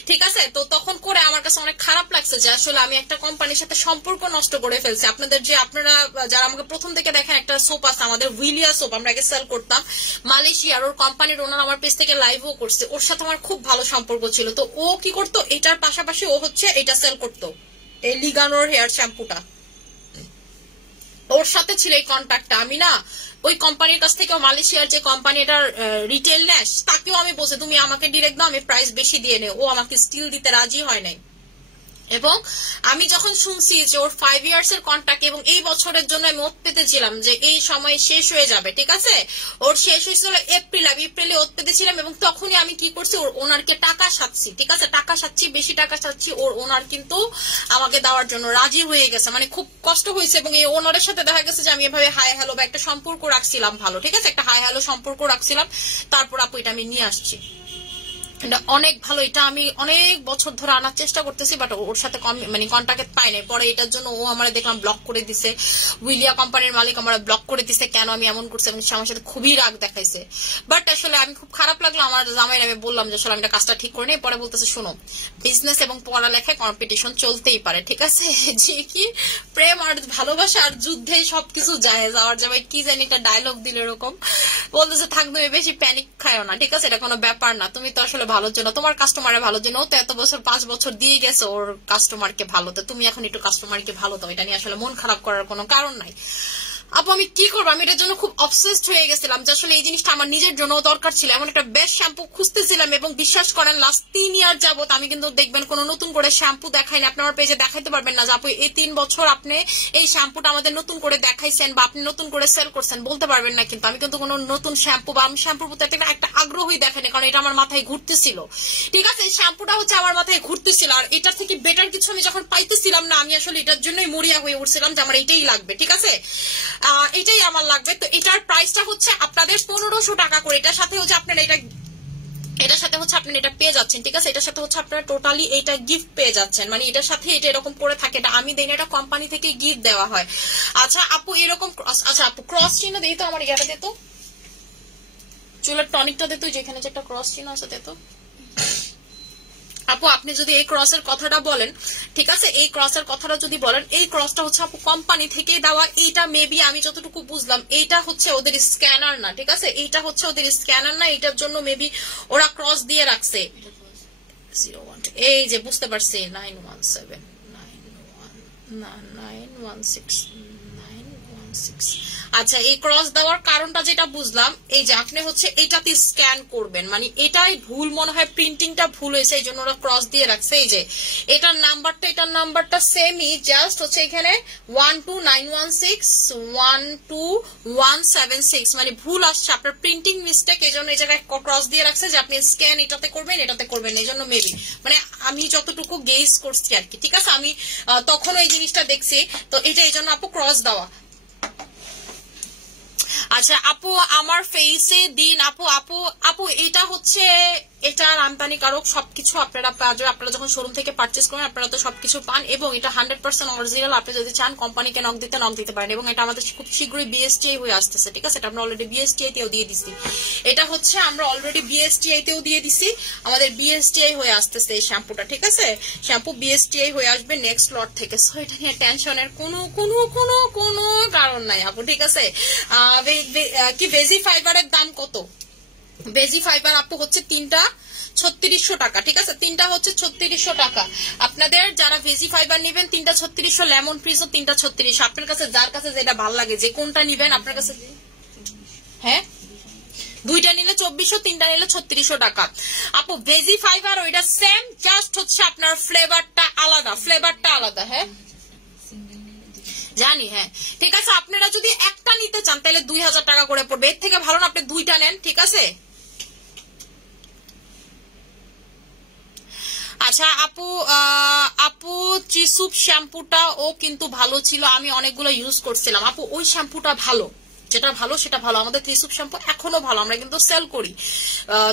ঠিক আছে, তো তখন করে আমার কাছে অনেক খারাপ লাগছে যে আসলে আমি একটা কোম্পানির সাথে সম্পর্ক নষ্ট করে ফেলছি। আপনাদের যে আপনারা যারা আমাকে প্রথম থেকে দেখেন, একটা সোপ আছে আমাদের হুইলিয়া সোপ, আমরা আগে সেল করতাম মালয়েশিয়ার, ওর কোম্পানির ওনার আমার পেজ থেকে লাইভও করছে, ওর সাথে আমার খুব ভালো সম্পর্ক ছিল। তো ও কি করতো, এটার পাশাপাশি ও হচ্ছে এটা সেল করতো, এই লিগানোর হেয়ার শ্যাম্পুটা, ওর সাথে ছিল এই কন্ট্যাক্টটা। আমি না ওই কোম্পানির কাছ থেকে মালয়েশিয়ার যে কোম্পানি এটার রিটেল নেস, তাকেও আমি বলছি তুমি আমাকে ডিরেক্ট দাও, আমি প্রাইস বেশি দিয়ে নেই। ও আমাকে স্টিল দিতে রাজি হয় নাই। এবং আমি যখন শুনছি যে ওর 5 ইয়ার্স এর কন্ট্রাক্ট এবং এই বছরের জন্য আমি ওত পেতেছিলাম যে এই সময় শেষ হয়ে যাবে, ঠিক আছে, ওর শেষ হয়েছিল এপ্রিল, আমি এপ্রিলে ওত পেতেছিলাম। এবং তখনই আমি কি করছি, ওর ওনারকে টাকা সাচ্ছি, ঠিক আছে, টাকা সাচ্ছি, বেশি টাকা সাচ্ছি, ওর ওনার কিন্তু আমাকে দেওয়ার জন্য রাজি হয়ে গেছে। মানে খুব কষ্ট হয়েছে। এবং এই ওনারের সাথে দেখা গেছে যে আমি এভাবে হাই হ্যালো বা একটা সম্পর্ক রাখছিলাম ভালো, ঠিক আছে, একটা হাই হ্যালো সম্পর্ক রাখছিলাম। তারপর আপু এটা আমি নিয়ে আসছি, এটা অনেক ভালো। এটা আমি অনেক বছর ধরে আনার চেষ্টা করতেছি, বাট ওর সাথে মানে কন্ট্যাক্ট পাই নাই। পরে এটার জন্য ও আমার দেখলাম ব্লক করে দিছে, উইলিয়া কোম্পানির মালিক আমার ব্লক করে দিছে, কেন আমি এমন করছি, এবং আমার সাথে খুবই রাগ দেখাইছে। বাট আসলে আমি খুব খারাপ লাগলো আমার জামাইয়ের, আমি বললাম যে আসলে আমি এটা কাজটা ঠিক করে নিই। পরে বলতেছে শোনো, বিজনেস এবং পড়ালেখায় কম্পিটিশন চলতেই পারে, ঠিক আছে, যে কি প্রেম আর ভালোবাসা আর যুদ্ধে সবকিছু যায়। আমার জামাই কি জানি একটা ডায়লগ দিল এরকম, বলতেছে থাক তুমি বেশি প্যানিক খায়ও না, ঠিক আছে, এটা কোনো ব্যাপার না, তুমি তো আসলে ভালোর জন্য, তোমার কাস্টমারের ভালোর জন্য, ও তো এত বছর 5 বছর দিয়ে গেছে ওর কাস্টমারকে ভালো, তো তুমি এখন একটু কাস্টমারকে ভালো দাও, এটা নিয়ে আসলে মন খারাপ করার কোনো কারণ নাই। আপু আমি কি করবো, আমি এটার জন্য খুব অবসেসড হয়ে গেছিলাম যে আসলে এই জিনিসটা আমার নিজের জন্য দরকার ছিল, এমন একটা বেস্ট শ্যাম্পু খুঁজতেছিলাম। এবং বিশ্বাস করেন লাস্ট 3 ইয়ার যাবত আমি কিন্তু দেখবেন কোনো নতুন করে শ্যাম্পু দেখাই না, আপনি আমার পেজে দেখাইতে পারবেন না যে আপু এই 3 বছর আপনি এই শ্যাম্পুটা আমাদের নতুন করে দেখাইছেন বা আপনি নতুন করে সেল করছেন, বলতে পারবেন না। কিন্তু আমি কিন্তু কোনো নতুন শ্যাম্পু বা আমি শ্যাম্পুর প্রতি একটা আগ্রহই দেখাইনি, কারণ এটা আমার মাথায় ঘুরতেছিল, ঠিক আছে, এই শ্যাম্পুটা হচ্ছে আমার মাথায় ঘুরতেছিল। আর এটার থেকে বেটার কিছু আমি যখন পাইতেছিলাম না, আমি আসলে এটার জন্যই মরিয়া হয়ে উঠছিলাম যে আমার এটাই লাগবে, ঠিক আছে, এটাই আমার লাগবে। তো এটার প্রাইসটা হচ্ছে আপনাদের 1500 টাকা করে। এটার সাথে হচ্ছে আপনারা এটার সাথে হচ্ছে আপনারা এটা পেয়ে যাচ্ছেন, ঠিক আছে, এটার সাথে হচ্ছে আপনারা টোটালি এটা গিফট পেয়ে যাচ্ছেন। মানে এটার সাথে এটা এরকম করে থাকে, এটা আমি দেই না, এটা কোম্পানি থেকে গিফট দেওয়া হয়। আচ্ছা আপু এরকম, আচ্ছা আপু ক্রস চিহ্ন দিই তো, আমার ইয়াটা দিত, চুলের টনিকটা দিত, যেখানে যে একটা ক্রস চিহ্ন আছে দিত। আপু আপনি যদি এই ক্রসের কথাটা বলেন, ঠিক আছে, এই ক্রসের কথাটা যদি বলেন, এই ক্রসটা হচ্ছে আপু কোম্পানি থেকে দেওয়া। এইটা মেবি আমি যতটুকু বুঝলাম এইটা হচ্ছে ওদের স্ক্যানার না, ঠিক আছে, এইটা হচ্ছে ওদের স্ক্যানার না, এটার জন্য মেবি ওরা ক্রস দিয়ে রাখছে। 01 এই যে বুঝতে পারছি 917 916। আচ্ছা এই ক্রস দেওয়ার কারণটা যেটা বুঝলাম, এই যে আপনি হচ্ছে এটাতে স্ক্যান করবেন, মানে এটাই ভুল মনে হয়, প্রিন্টিংটা ভুল হয়েছে, এই জন্য ওরা ক্রস দিয়ে রাখছে। এই যে এটার নাম্বারটা সেমই, জাস্ট হচ্ছে এখানে 12916 12176, মানে ভুল আসছে, আপনার প্রিন্টিং মিস্টেক, এই জন্য এই জায়গায় ক্রস দিয়ে রাখছে যে আপনি স্ক্যান এটাতে করবেন এই জন্য মেবি, মানে আমি যতটুকু গেজ করছি আর কি, ঠিক আছে, আমি তখন এই জিনিসটা দেখছি, তো এটা এই জন্য আপু ক্রস দেওয়া। আচ্ছা আপু আমার ফেসে দিন, আপু এটা হচ্ছে এটা আমদানিকারক সবকিছু, আপনারা যখন শোরুম থেকে পারচেজ করেন আপনারা তো সবকিছু পান, এবং এটা 100% অরিজিনাল। আপনি যদি চান কোম্পানিকে নক দিতে পারেন, এবং এটা আমাদের খুব শীঘ্রই বিএসটিআই হয়ে আসতেছে, ঠিক আছে, এটা আমরা অলরেডি বিএসটিআই তেও দিয়ে দিছি, এটা হচ্ছে আমরা অলরেডি বিএসটিআই তেও দিয়ে দিছি, আমাদের বিএসটিআই হয়ে আসতেছে এই শ্যাম্পুটা, ঠিক আছে, শ্যাম্পু বিএসটিআই হয়ে আসবে নেক্সট লট থেকে। সো এটা নিয়ে টেনশনের কোনো কারণ নাই আপু, ঠিক আছে। কি বেজি ফাইবারের দাম কত? বেজি ফাইবার আপু হচ্ছে 3টা 3600 টাকা, ঠিক আছে, 3টা হচ্ছে 3600 টাকা। আপনাদের যারা ভেজি ফাইবার নেবেন 3টা 3600, লেমন প্রিজও 3টা 3600, আপনার কাছে যার কাছে যেটা ভালো লাগে যে কোনটা নিবেন আপনার কাছে, হ্যাঁ 2টা নিলে 2400, 3টা নিলে 3600 টাকা। আপু ভেজি ফাইবার ওইটা সেম, জাস্ট হচ্ছে আপনার ফ্লেভারটা আলাদা, হ্যাঁ জানি, হ্যাঁ ঠিক আছে। আপনারা যদি একটা নিতে চান তাহলে 2000 টাকা করে পড়বে, এর থেকে ভালো না আপনি দুইটা নেন, ঠিক আছে। আচ্ছা আপু, আপু চিসুপ শ্যাম্পুটা ও কিন্তু ভালো ছিল, আমি অনেকগুলো ইউজ করছিলাম আপু। ওই শ্যাম্পুটা ভালো, যেটা ভালো সেটা ভালো। আমাদের ত্রিসুপ শ্যাম্পু এখনো ভালো, আমরা কিন্তু সেল করি।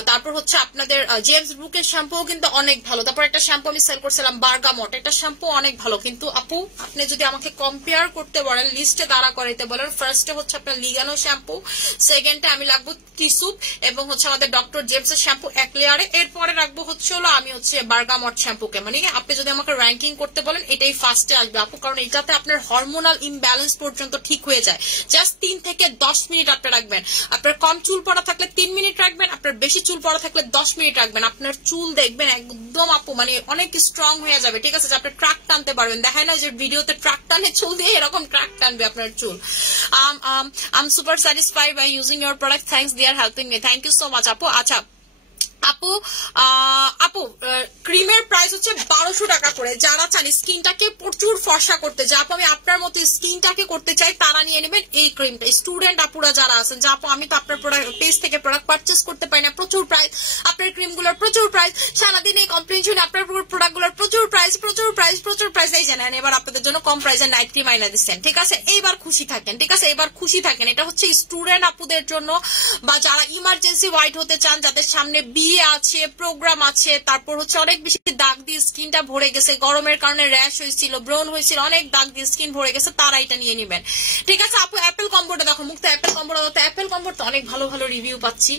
তারপর হচ্ছে আপনাদের জেমস ব্রুকের শ্যাম্পু কিন্তু অনেক ভালো। তারপর একটা শ্যাম্পু আমি সেল করছিলাম বার্গামট, একটা শ্যাম্পু অনেক ভালো। কিন্তু আপু আপনি যদি আমাকে কম্পেয়ার করতে বলেন, লিস্টে দাঁড়া করাইতে বলেন, ফার্স্টে হচ্ছে আপনার লিগানো শ্যাম্পু, সেকেন্ডে আমি রাখবো ত্রিসুপ এবং হচ্ছে আমাদের ডক্টর জেমসের শ্যাম্পু এক লেয়ারে, এরপরে রাখবো হচ্ছে হলো আমি হচ্ছে বার্গামট শ্যাম্পুকে। মানে আপনি যদি আমাকে র্যাঙ্কিং করতে বলেন এটাই ফার্স্টে আসবে আপু, কারণ এটাতে আপনার হরমোনাল ইমব্যালেন্স পর্যন্ত ঠিক হয়ে যায়। জাস্ট 3 থেকে 10 মিনিট আপনি রাখবেন। আপনার কম চুল পড়া থাকলে 3 মিনিট রাখবেন, আপনার বেশি চুল পড়া থাকলে 10 মিনিট রাখবেন। আপনার চুল দেখবেন একদম আপু মানে অনেক স্ট্রং হয়ে যাবে, ঠিক আছে। আপনি ট্রাক টানতে পারবেন, দেখায় না যে ভিডিওতে ট্রাক টানে চুল দিয়ে, এরকম ট্রাক টানবে আপনার চুল। I'm super satisfied by using your product. Thanks, they are helping me. Thank you so much আপু। আচ্ছা আপু, আপু ক্রিমের প্রাইস হচ্ছে 1200 টাকা করে। যারা চান স্কিনটাকে প্রচুর ফর্সা করতে, যা আপু আমি আপনার মতো স্কিনটাকে করতে চাই তারা নিয়ে নেবেন এই ক্রিমটা। স্টুডেন্ট আপুরা যারা আছেন, যা আপু আমি তো আপনার পেজ থেকে প্রোডাক্ট পারচেস করতে পারি না, প্রচুর প্রাইস, আপনার ক্রিমগুলোর প্রচুর প্রাইস, সারাদিন এই কমপ্লেন শুনে আপনার প্রোডাক্টগুলোর প্রচুর প্রাইস প্রচুর প্রাইস প্রচুর প্রাইস। এই জানেন এবার আপনাদের জন্য কম প্রাইসের নাইট ক্রিম আইনা দিচ্ছেন, ঠিক আছে। এইবার খুশি থাকেন, ঠিক আছে, এবার খুশি থাকেন। এটা হচ্ছে স্টুডেন্ট আপুদের জন্য বা যারা ইমার্জেন্সি হোয়াইট হতে চান, যাদের সামনে বিয়ে আছে, প্রোগ্রাম আছে, তারপর হচ্ছে অনেক বেশি দাগ দিয়ে স্কিনটা ভরে গেছে, গরমের কারণে র্যাশ হয়েছিল, ব্রন হয়েছিল, অনেক দাগ দিয়ে স্কিন ভরে গেছে, তারা এটা নিয়ে নেবেন, ঠিক আছে। আপু অ্যাপেল কম্বোটা দেখো, মুক্ত অ্যাপেল কম্বোটা, অ্যাপেল কম্বোটা অনেক ভালো ভালো রিভিউ পাচ্ছি,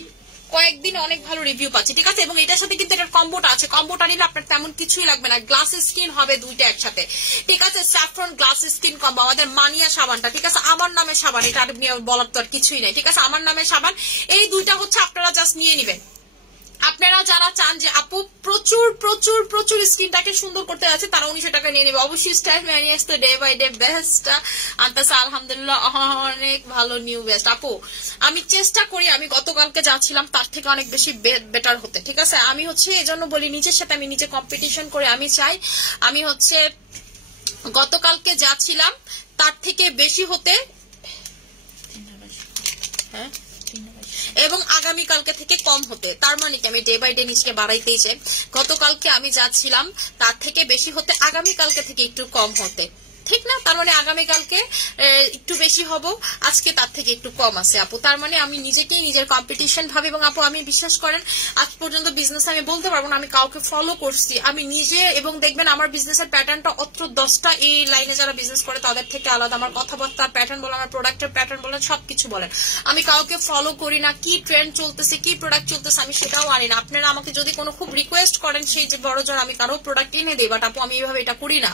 কয়েকদিন অনেক ভালো রিভিউ পাচ্ছি, ঠিক আছে। এবং এটার সাথে কিন্তু এটার কম্বোটা আছে, কম্বোটা নিলে আপনার তেমন কিছুই লাগবে না, গ্লাস স্কিন হবে দুইটা একসাথে, ঠিক আছে। স্যাফরন গ্লাস স্কিন কম্বো, আমাদের মানিয়া সাবানটা, ঠিক আছে, আমার নামে সাবান, এটা বলার তো আর কিছুই নেই, ঠিক আছে, আমার নামে সাবান। এই দুইটা হচ্ছে আপনারা জাস্ট নিয়ে নেবেন। আপনারা যারা চান যে আপু প্রচুর প্রচুর প্রচুর স্কিনটাকে সুন্দর করতে আছে, তারা 1900 টাকা নিয়ে নেবে অবশ্যই। স্টাইল ম্যানিয়াস তো ডে বাই ডে বেস্ট আনতেছে, আলহামদুলিল্লাহ অনেক ভালো নিউ বেস্ট। আপু আমি চেষ্টা করি আমি গতকালকে যাচ্ছিলাম তার থেকে অনেক বেশি বেটার হতে, ঠিক আছে। আমি হচ্ছে এই জন্য বলি নিজের সাথে আমি নিজে কম্পিটিশন করে আমি চাই আমি হচ্ছে গতকালকে যাচ্ছিলাম তার থেকে বেশি হতে, হ্যাঁ, এবং আগামীকালকে থেকে কম হতে। তার মানে কি আমি ডে বাই ডে নিজকে বাড়াইতেই চাই। গতকালকে আমি যাচ্ছিলাম তার থেকে বেশি হতে, আগামীকালকে থেকে একটু কম হতে, ঠিক না। তার মানে আগামীকালকে একটু বেশি হব, আজকে তার থেকে একটু কম আছে আপু। তার মানে আমি নিজেকেই নিজের কম্পিটিশন ভাবি। এবং আপু আমি বিশ্বাস করেন আজ পর্যন্ত বিজনেস আমি বলতে পারবো না আমি কাউকে ফলো করছি, আমি নিজে। এবং দেখবেন আমার বিজনেসের প্যাটার্নটা অত্র 10টা এই লাইনে যারা বিজনেস করে তাদের থেকে আলাদা। আমার কথাবার্তার প্যাটার্ন বলেন, আমার প্রোডাক্টের প্যাটার্ন বলেন, সবকিছু বলেন, আমি কাউকে ফলো করি না। কি ট্রেন্ড চলতেছে, কি প্রোডাক্ট চলতেছে আমি সেটাও আনি না। আপনারা আমাকে যদি কোনো খুব রিকোয়েস্ট করেন সেই যে বড় জন আমি কারো প্রোডাক্ট এনে দিই, বাট আপু আমি এইভাবে এটা করি না।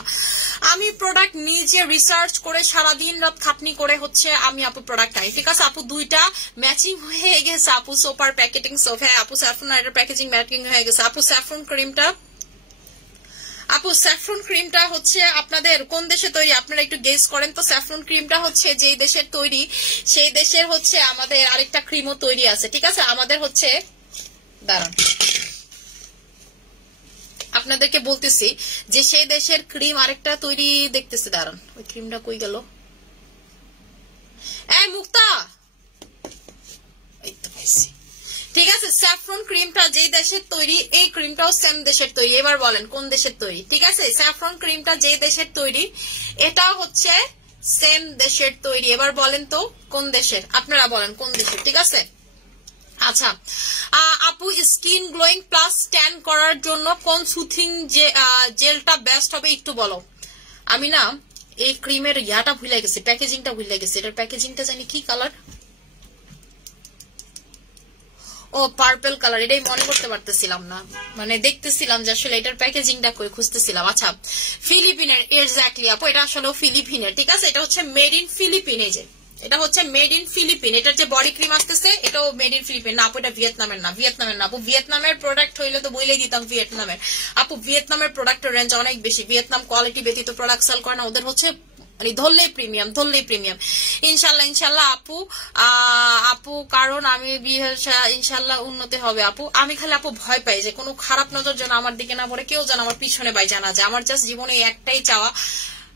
আমি প্রোডাক্ট নিজে রিসার্চ করে সারাদিন রাত খাটনি করে হচ্ছে আমি আপু প্রোডাক্ট আনি, ঠিক আছে। আপু দুইটা ম্যাচিং হয়ে গেছে আপু, সোপার প্যাকেটিং সোপ, হ্যাঁ আপু স্যাফরন এর প্যাকেজিং ম্যাচিং হয়ে গেছে আপু। স্যাফরন ক্রিমটা, আপু স্যাফরন ক্রিমটা হচ্ছে আপনাদের কোন দেশে তৈরি আপনারা একটু গেস করেন তো। স্যাফরন ক্রিমটা হচ্ছে যেই দেশের তৈরি সেই দেশের হচ্ছে আমাদের আরেকটা ক্রিমও তৈরি আছে, ঠিক আছে। আমাদের হচ্ছে দাঁড়ান আপনাদেরকে বলতেছি যে সেই দেশের ক্রিম আরেকটা তৈরি দেখতেছি, দাঁড়ান ওই ক্রিমটা কই গেল, এই মুক্তা, এই তো পাইছি, ঠিক আছে। স্যাফরন ক্রিমটা যেই দেশের তৈরি এই ক্রিমটাও সেম দেশের তৈরি। এবার বলেন কোন দেশের তৈরি, ঠিক আছে। স্যাফরন ক্রিমটা যেই দেশের তৈরি এটা হচ্ছে সেম দেশের তৈরি। এবার বলেন তো কোন দেশের, আপনারা বলেন কোন দেশের, ঠিক আছে। আচ্ছা আপু স্কিন গ্লোয়িং প্লাস ট্যান করার জন্য কোন সুথিং জেলটা বেস্ট হবে একটু বলো। আমি না এই ক্রিমের ইয়াটা ভুলে গেছি, প্যাকেজিংটা ভুলে গেছি। এটার প্যাকেজিংটা জানি কি কালার, ও পার্পল কালার, এটাই মনে করতে পারতেছিলাম না, মানে দেখতেছিলাম যে আসলে এটার প্যাকেজিংটা কই খুঁজতেছিলাম। আচ্ছা ফিলিপিনের, এক্স্যাক্টলি আপু এটা আসলে ফিলিপিনের, ঠিক আছে। এটা হচ্ছে মেড ইন ফিলিপিন, এই যে এটা হচ্ছে মেড ইন ফিলিপিন। এটার যে বডি ক্রিম আসতেছে এটাও মেড ইন ফিলিপিন না আপু, এটা ভিয়েতনামের না, ভিয়েতনামের না আপু। ভিয়েতনামের প্রোডাক্ট হইলে তো বলেই দিতাম ভিয়েতনামের আপু। ভিয়েতনামের প্রোডাক্টের রেঞ্জ অনেক বেশি, ভিয়েতনাম কোয়ালিটি ব্যতীত প্রোডাক্ট সেল করে না, ওদের হচ্ছে মানে ধরলেই প্রিমিয়াম, ধরলেই প্রিমিয়াম। ইনশাল্লাহ ইনশাল্লাহ আপু, আপু কারণ আমি ইনশাল্লাহ উন্নতি হবে আপু। আমি খালি আপু ভয় পাই যে কোনো খারাপ নজর যেন আমার দিকে না পড়ে, কেউ যেন আমার পিছনে বাই জানা যায়। আমার জাস্ট জীবনে একটাই চাওয়া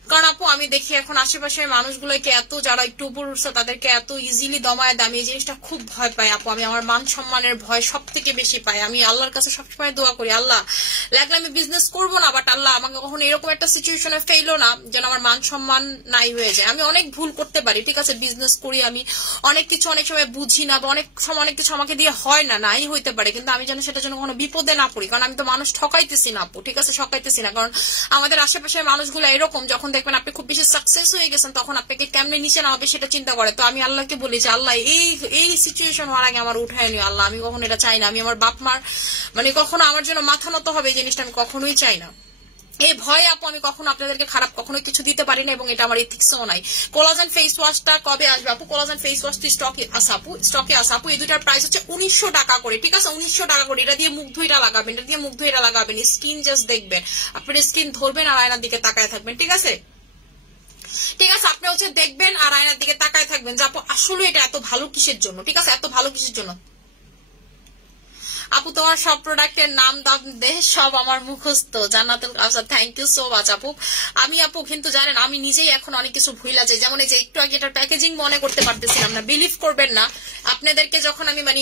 কারণ আপু আমি দেখি এখন আশেপাশের মানুষগুলোকে এত যারা একটু উপর উঠছে তাদেরকে এত ইজিলি দমায় দেয়, আমি এই জিনিসটা খুব ভয় পাই আপু। আমি আমার মান সম্মানের ভয় সব থেকে বেশি পাই। আমি আল্লাহর কাছে সবসময় দোয়া করি, আল্লাহ লাগলে আমি বিজনেস করবো না, বাট আল্লাহ আমাকে কখনো এরকম একটা সিচুয়েশনে ফেইলো না যেন আমার মান সম্মান নাই হয়ে যায়। আমি অনেক ভুল করতে পারি, ঠিক আছে, বিজনেস করি, আমি অনেক কিছু অনেক সময় বুঝি না, বা অনেক সময় অনেক কিছু আমাকে দিয়ে হয় না, নাই হইতে পারে, কিন্তু আমি যেন সেটা যেন কোনো বিপদে না পড়ি। কারণ আমি তো মানুষ ঠকাইতেছি না আপু, ঠিক আছে, ঠকাইতেছি না। কারণ আমাদের আশেপাশের মানুষগুলো এরকম, যখন দেখবেন আপনি খুব বেশি সাকসেস হয়ে গেছেন তখন আপনাকে কেমনে নিচে নামাবে সেটা চিন্তা করে। তো আমি আল্লাহকে বলি যে আল্লাহ এই সিচুয়েশন হওয়ার আগে আমার উঠায় নিও আল্লাহ, আমি কখনো এটা চাই না। আমি আমার বাপ মার মানে কখনো আমার জন্য মাথা নত হবে এই জিনিসটা আমি কখনোই চাই না। এই ভয়ে আপু আমি কখনো আপনাদেরকে খারাপ কখনো কিছু দিতে পারি না, এবং এটা আমার এথিক্সও নাই। কোলাজেন ফেস ওয়াশটা কবে আসবে আপু? কোলাজেন ফেস ওয়াশ তো স্টকে আসে আপু। এই দুটার প্রাইস হচ্ছে 1900 টাকা করে, ঠিক আছে, 1900 টাকা করে। এটা দিয়ে মুখ ধুইটা লাগাবেন, এটা দিয়ে মুখ ধুইটা লাগাবেন, স্কিন জাস্ট দেখবেন, আপনার স্কিন ধরবেন আর আয়নার দিকে তাকায় থাকবেন, ঠিক আছে, ঠিক আছে, আপনি হচ্ছে দেখবেন আর আয়নার দিকে তাকায় থাকবেন যে আপু আসলে এটা এত ভালো কিসের জন্য, ঠিক আছে, এত ভালো কিসের জন্য। আপু তোমার সব প্রোডাক্টের নাম দাম দেহ সব আমার মুখস্থ, জান্নাতুল কাউসার, থ্যাংক ইউ সো মাচ আপু। আমি আপু কিন্তু জানেন আমি নিজেই এখন অনেক কিছু ভুল আছে, যেমন এই যে একটু আগে এটার প্যাকেজিং মনে করতে পারতেছিলাম না, বিলিভ করবেন না আপনাদেরকে, যখন আমি মানে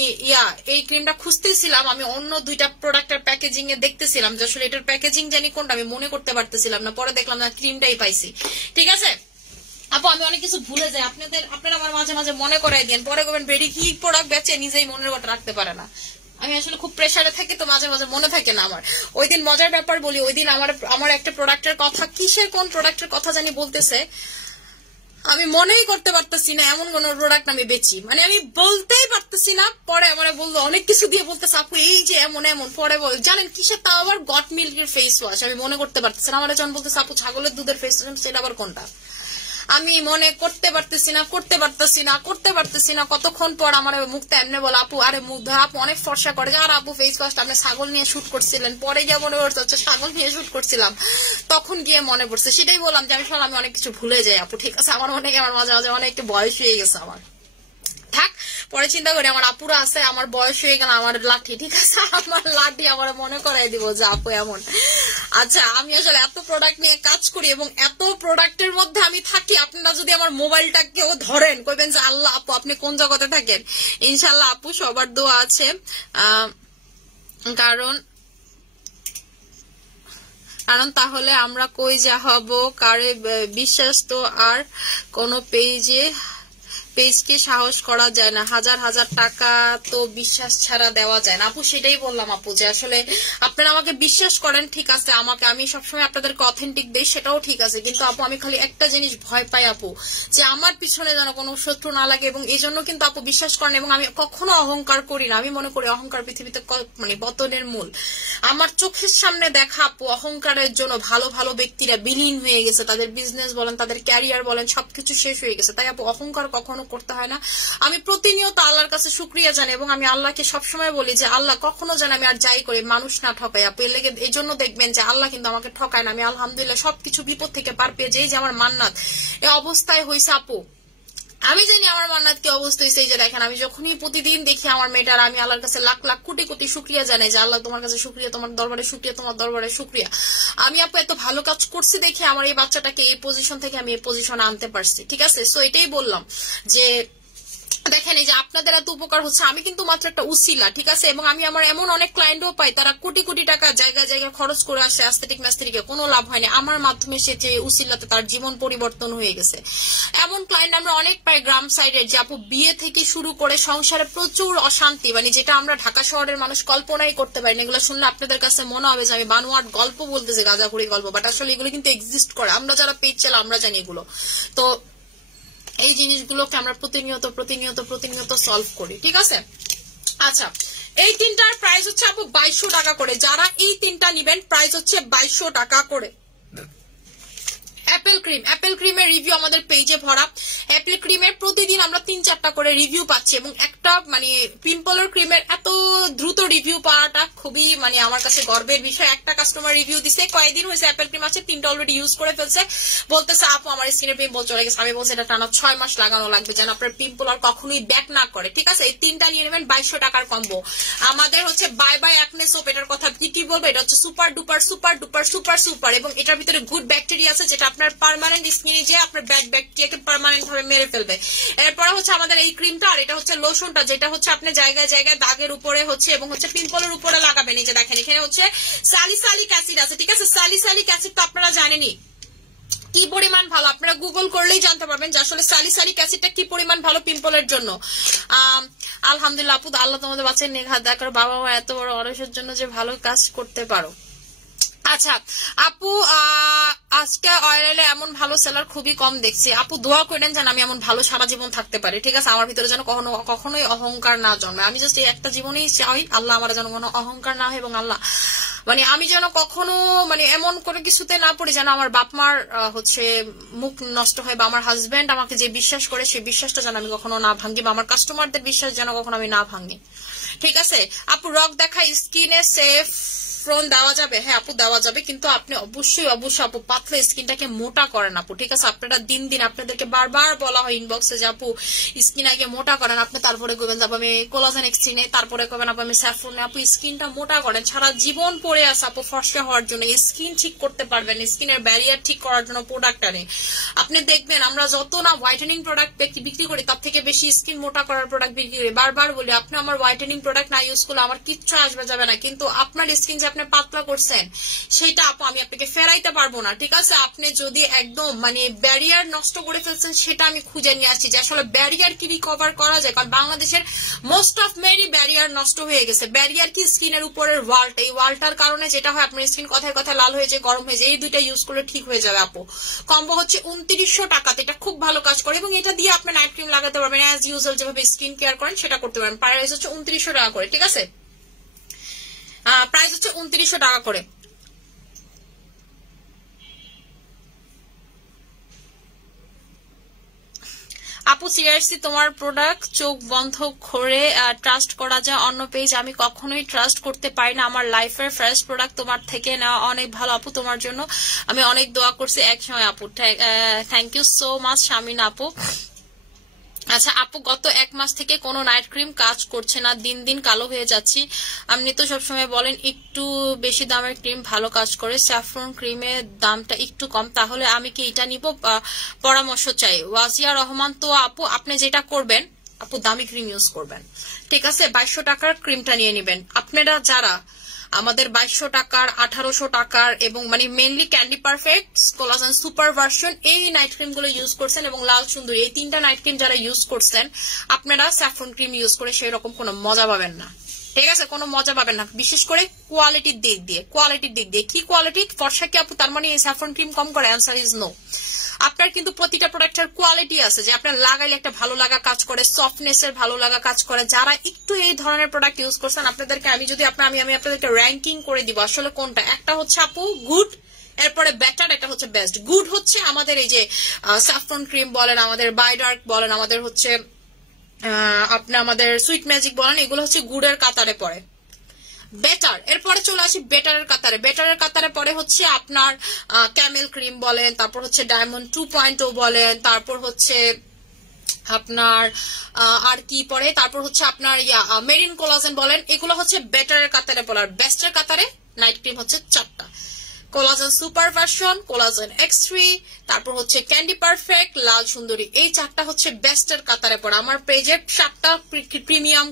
এই ক্রিমটা খুঁজতেছিলাম আমি অন্য দুইটা প্রোডাক্টের প্যাকেজিং এ দেখতেছিলাম যে আসলে এটার প্যাকেজিং জানি কোনটা, আমি মনে করতে পারতেছিলাম না, পরে দেখলাম না ক্রিমটাই পাইছি, ঠিক আছে আপু। আমি অনেক কিছু ভুলে যাই, আপনারা আমার মাঝে মাঝে মনে করাই দেন, পরে করবেন বেরি কি প্রোডাক্ট বেচে নিজেই মনের কথা রাখতে পারে না। আমি আসলে খুব প্রেসারে থাকি তো মাঝে মাঝে মনে থাকে না আমার। ওই দিন মজার ব্যাপার বলি, ওই দিন আমার একটা প্রোডাক্টের কথা, কিসের কোন প্রোডাক্টের কথা জানি বলতেছে, আমি মনেই করতে পারতেছি না এমন কোন প্রোডাক্ট আমি বেচি, মানে আমি বলতেই পারতেছি না। পরে আমার বললো অনেক কিছু দিয়ে বলতেছে আপু এই যে এমন এমন, পরে বল জানেন কিসের, তাও আবার গট মিল্কের ফেস ওয়াশ, আমি মনে করতে পারতেছি না। আমার যখন বলতেছে আপু ছাগলের দুধের ফেস ওয়াশ, সেটা আবার কোনটা আমি মনে করতে পারতেছি না। কতক্ষণ পর আমার মুখটা এমনি বলে আপু আরে মুখ ধোয়া আপু অনেক ফর্সা করে, আর আপু ফেস ওয়াশটা আপনি ছাগল নিয়ে শুট করছিলেন, পরে গিয়ে মনে পড়ছে হচ্ছে ছাগল নিয়ে শুট করছিলাম, তখন গিয়ে মনে পড়ছে। সেটাই বললাম যে আমি অনেক কিছু ভুলে যাই আপু, ঠিক আছে, আমার মাঝে মাঝে অনেক একটু বয়স হয়ে গেছে আমার, থাক পরে চিন্তা করি আমার আপুরা আছে, আমার বয়স হয়ে গেল আমার লাঠি, ঠিক আছে, আমার লাঠি আমার মনে করাই দিব যে আপু এমন। আচ্ছা আমি আসলে এত প্রোডাক্ট নিয়ে কাজ করি এবং এত প্রোডাক্টের মধ্যে আমি থাকি, আপনারা যদি আমার মোবাইলটা কেউ ধরেন কইবেন যে আল্লাহ আপু আপনি কোন জগতে থাকেন। ইনশাল্লাহ আপু সবার দোয়া আছে, কারণ তাহলে আমরা কই যা হব কারে বিশ্বাস তো আর কোন পেজকে সাহস করা যায় না, হাজার হাজার টাকা তো বিশ্বাস ছাড়া দেওয়া যায় না আপু। সেটাই বললাম আপু যে আসলে আপনারা আমাকে বিশ্বাস করেন, ঠিক আছে, আমি সবসময় আপনাদেরকে অথেন্টিক দেই, সেটাও ঠিক আছে, কিন্তু আপু আমি খালি একটা জিনিস ভয় পাই আপু, যে আমার পিছনে যেন কোনো শত্রু না লাগে, এবং এই জন্য কিন্তু আপু বিশ্বাস করেন, এবং আমি কখনো অহংকার করি না। আমি মনে করি অহংকার পৃথিবীতে মানে পতনের মূল। আমার চোখের সামনে দেখা আপু অহংকারের জন্য ভালো ভালো ব্যক্তিরা বিলীন হয়ে গেছে, তাদের বিজনেস বলেন তাদের ক্যারিয়ার বলেন সবকিছু শেষ হয়ে গেছে। তাই আপু অহংকার কখনো করতে হয় না। আমি প্রতিনিয়ত আল্লাহর কাছে শুকরিয়া জানাই, এবং আমি আল্লাহকে সবসময় বলি যে আল্লাহ কখনো যেন আমি আর যাই করি মানুষ না ঠকাই আপু। এই জন্য দেখবেন যে আল্লাহ কিন্তু আমাকে ঠকায় না। আমি আলহামদুলিল্লাহ সবকিছু বিপদ থেকে পার পেয়ে যেই যে আমার মান্নাত এই অবস্থায় হয়েছে আপু, আমি জানি আমার মান্নাত কি অবস্থা হয়েছে। এই যে দেখেন আমি যখনই প্রতিদিন দেখি আমার মেয়েটার, আমি আল্লাহর কাছে লাখ লাখ কোটি কোটি শুকরিয়া জানাই যে আল্লাহ তোমার কাছে শুকরিয়া, তোমার দরবারে শুকরিয়া, তোমার দরবারে শুকরিয়া। আমি আপু এত ভালো কাজ করছি দেখে আমার এই বাচ্চাটাকে এই পজিশন থেকে আমি এই পজিশনে আনতে পারছি, ঠিক আছে। সো এটাই বললাম যে দেখেন এই যে আপনাদের এত উপকার হচ্ছে, আমি কিন্তু মাত্র একটা উসিলা, ঠিক আছে, এবং আমি আমার এমন অনেক ক্লায়েন্টও পাই তারা কোটি কোটি টাকা জায়গায় জায়গায় খরচ করে আসে, অ্যাস্থেটিক ম্যাস্থেটিকে কোনো লাভ হয়নি। আমার মাধ্যমে সে যে উসিলাতে তার জীবন পরিবর্তন হয়ে গেছে। এমন ক্লায়েন্ট আমরা অনেক পাই গ্রাম সাইডের, যে আপু বিয়ে থেকে শুরু করে সংসারে প্রচুর অশান্তি, মানে যেটা আমরা ঢাকা শহরের মানুষ কল্পনাই করতে পারি না। এগুলো শুনলে আপনাদের কাছে মনে হবে যে আমি বানোয়াট গল্প বলতেছি, গাঁজাখুরি গল্প, বাট আসলে এগুলো কিন্তু এক্সিস্ট করে। আমরা যারা পেজ চালা আমরা জানি এগুলো। তো এই জিনিসগুলোকে আমরা প্রতিনিয়ত সলভ করি, ঠিক আছে। আচ্ছা এই তিনটার প্রাইস হচ্ছে আপু 2200 টাকা করে। যারা এই তিনটা নিবেন প্রাইস হচ্ছে 2200 টাকা করে। অ্যাপেল ক্রিমের রিভিউ আমাদের পেজে ভরা। অ্যাপেল ক্রিমের প্রতিদিন আমরা 3-4টা করে রিভিউ পাচ্ছি, এবং একটা মানে পিম্পলের ক্রিমের এত দ্রুত রিভিউ পাওয়াটা খুবই মানে আমার কাছে গর্বের বিষয়। একটা কাস্টমার রিভিউ দিছে, কয়েকদিন হয়েছে অ্যাপেল ক্রিম আছে, 3টা অলরেডি ইউজ করে ফেলছে, বলতেছে আপু আমার স্কিনে পিম্পল চলে গেছে। আমি বলছি এটা টানা 6 মাস লাগানো লাগবে যেন আপনার পিম্পল আর কখনোই ব্যাক না করে, ঠিক আছে। এই 3টা নিয়ে নেবেন 2200 টাকার কম্বো। আমাদের হচ্ছে বাই বাই অ্যাকনে সোপ, এটার কথা কি বলবো, এটা হচ্ছে super duper super duper super super, এবং এটার ভিতরে গুড ব্যাকটেরিয়া আছে যেটা আপনার পার পার্মানেন্ট স্কিনে যে আপনার ব্যাড ব্যাকটেরিয়াকে পার্মানেন্ট ভাবে মেরে ফেলবে। এরপরে হচ্ছে আমাদের এই ক্রিমটা, আর এটা হচ্ছে লোশনটা, যেটা হচ্ছে আপনি জায়গায় জায়গায় দাগের উপরে হচ্ছে এবং হচ্ছে পিম্পলের উপরে লাগাবেন। এই যে দেখেন এখানে হচ্ছে স্যালিসাইলিক অ্যাসিড আছে, ঠিক আছে। স্যালিসাইলিক অ্যাসিড তো আপনারা জানেনই কি পরিমাণ ভালো, আপনারা গুগল করলেই জানতে পারবেন যে আসলে স্যালিসাইলিক অ্যাসিডটা কি পরিমাণ ভালো পিম্পলের জন্য। আলহামদুলিল্লাহ আপু, আল্লাহ তোমাদের বাচ্চার নেঘাত দেখা করো, বাবা মা এত বড় অরসের জন্য যে ভালো কাজ করতে পারো। আচ্ছা আপু, আজকে অয়েলে এমন ভালো সেলার খুবই কম দেখছি। আপু দোয়া করেন যেন আমি এমন ভালো সারা জীবন থাকতে পারি, ঠিক আছে। আমার ভিতরে যেন কখনোই অহংকার না জন্মে। আমি জাস্ট এই একটা জীবনেই চাই আল্লাহ আমার যেন কোনো অহংকার না হয়, এবং আল্লাহ মানে আমি যেন কখনো মানে এমন কোনো কিছুতে না পড়ি যেন আমার বাপ মার হচ্ছে মুখ নষ্ট হয়, বা আমার হাজবেন্ড আমাকে যে বিশ্বাস করে সেই বিশ্বাসটা যেন আমি কখনো না ভাঙ্গি, বা আমার কাস্টমারদের বিশ্বাস যেন কখনো আমি না ভাঙ্গি, ঠিক আছে। আপু রক দেখা স্কিনে সেফ ফ্রন দেওয়া যাবে? হ্যাঁ আপু দেওয়া যাবে, কিন্তু আপনি অবশ্যই আপু পাতলা স্কিনটাকে মোটা করেন আপু, ঠিক আছে। আপনারা দিন দিন আপনাদেরকে বারবার বলা হয় ইনবক্সে যে আপু স্কিন আগে মোটা করেন, আপনি তারপরে করবেন যাবো আমি কোলাজেন এক্সট্রিনে, তারপরে করবেন আপু আমি স্যাফরনে। আপু স্কিনটা মোটা করেন, সারা জীবন পরে আছে আপু ফর্সা হওয়ার জন্য। স্কিন ঠিক করতে পারবেন, স্কিনের ব্যারিয়ার ঠিক করার জন্য প্রোডাক্ট আনে। আপনি দেখবেন আমরা যত না হোয়াইটেনিং প্রোডাক্ট বিক্রি করি তার থেকে বেশি স্কিন মোটা করার প্রোডাক্ট বিক্রি করি। বারবার বলি আপনি আমার হোয়াইটেনিং প্রোডাক্ট না ইউজ করলে আমার কিচ্ছু আসবে যাবে না, কিন্তু আপনার স্কিন যে আপনি পাতলা করছেন সেটা আপু আমি আপনাকে ফেরাইতে পারবো না, ঠিক আছে। আপনি যদি একদম মানে ব্যারিয়ার নষ্ট করে ফেলছেন সেটা আমি খুঁজে নিয়ে আসছি যে আসলে ব্যারিয়ার কি রিকভার করা যায়, কারণ বাংলাদেশের মোস্ট অফ মেরি ব্যারিয়ার নষ্ট হয়ে গেছে। ব্যারিয়ার কি স্কিনের উপরের ওয়ালটা, এই ওয়ালটার কারণে যেটা হয় আপনার স্কিন কথায় কথায় লাল হয়ে যায়, গরম হয়ে যায়। এই দুইটা ইউজ করলে ঠিক হয়ে যাবে আপু। কম্বো হচ্ছে 2900 টাকাতে, এটা খুব ভালো কাজ করে, এবং এটা দিয়ে আপনি নাইট ক্রিম লাগাতে পারবেন অ্যাজ ইউজুয়াল যেভাবে স্কিন কেয়ার করেন সেটা করতে পারবেন। প্রাইস হচ্ছে 2900 টাকা করে, ঠিক আছে। প্রাইস হচ্ছে 2900 টাকা করে। আপু সিরিয়াসলি তোমার প্রোডাক্ট চোখ বন্ধ করে ট্রাস্ট করা যায়, অন্য পেজ আমি কখনোই ট্রাস্ট করতে পারি না। আমার লাইফের ফার্স্ট প্রোডাক্ট তোমার থেকে নেওয়া, অনেক ভালো আপু, তোমার জন্য আমি অনেক দোয়া করছি এক সময় আপু। Thank you so much Shamin আপু। আচ্ছা আপু, গত 1 মাস থেকে কোনো নাইট ক্রিম কাজ করছে না, দিন দিন কালো হয়ে যাচ্ছি। আপনি তো সবসময় বলেন একটু বেশি দামের ক্রিম ভালো কাজ করে, স্যাফরন ক্রিমের দামটা একটু কম, তাহলে আমি কি এটা নিব? পরামর্শ চাই। ওয়াজিয়া রহমান। তো আপু আপনি যেটা করবেন আপু দামি ক্রিম ইউজ করবেন, ঠিক আছে। 2200 টাকার ক্রিমটা নিয়ে নেবেন। আপনারা যারা আমাদের 2200 টাকার 1800 টাকার এবং মানে mainly candy perfect, collagen super version এই নাইট ক্রিম গুলো ইউজ করছেন এবং লাল সুন্দরী এই 3টা নাইট ক্রিম যারা ইউজ করছেন, আপনারা স্যাফরন ক্রিম ইউজ করে সেই রকম কোনো মজা পাবেন না, ঠিক আছে। কোনো মজা পাবেন না, বিশেষ করে কোয়ালিটির দিক দিয়ে। কি কোয়ালিটি? ফর্সা কি আপু তার মানে এই স্যাফরন ক্রিম কম করে? Answer is no. আপনার কিন্তু প্রতিটা প্রোডাক্টের কোয়ালিটি আছে যে আপনার লাগাইলে একটা ভালো লাগা কাজ করে, সফটনেস এর ভালো লাগা কাজ করে। যারা একটু এই ধরনের প্রোডাক্ট ইউজ করছেন আপনাদেরকে আমি যদি আমি আপনাদেরকে র্যাঙ্কিং করে দিব আসলে কোনটা। একটা হচ্ছে আপু গুড, এরপরে বেটার, এটা হচ্ছে বেস্ট। গুড হচ্ছে আমাদের এই যে স্যাফরন ক্রিম বলেন, আমাদের বাইডার্ক বলেন, আমাদের হচ্ছে আপনি আমাদের সুইট ম্যাজিক বলেন, এগুলো হচ্ছে গুডের কাতারে পড়ে। বেটার, এরপরে চলে আসি বেটারের কাতারে। বেটারের কাতারে পরে হচ্ছে আপনার ক্যামেল ক্রিম বলেন, তারপর হচ্ছে ডায়মন্ড 2.0 বলেন, তারপর হচ্ছে আপনার আর কি পরে, তারপর হচ্ছে আপনার মেরিন কোলাজেন বলেন। এগুলো হচ্ছে বেটারের কাতারে পড়ে। আর বেস্টের কাতারে নাইট ক্রিম হচ্ছে 4টা। Collagen super version, collagen X3, তারপর হচ্ছে ক্যান্ডি পারফেক্ট, লাল সুন্দরী, এই 4টা হচ্ছে বেস্টের কাতারে পড়ে। আমার পেজে 4টা প্রিমিয়াম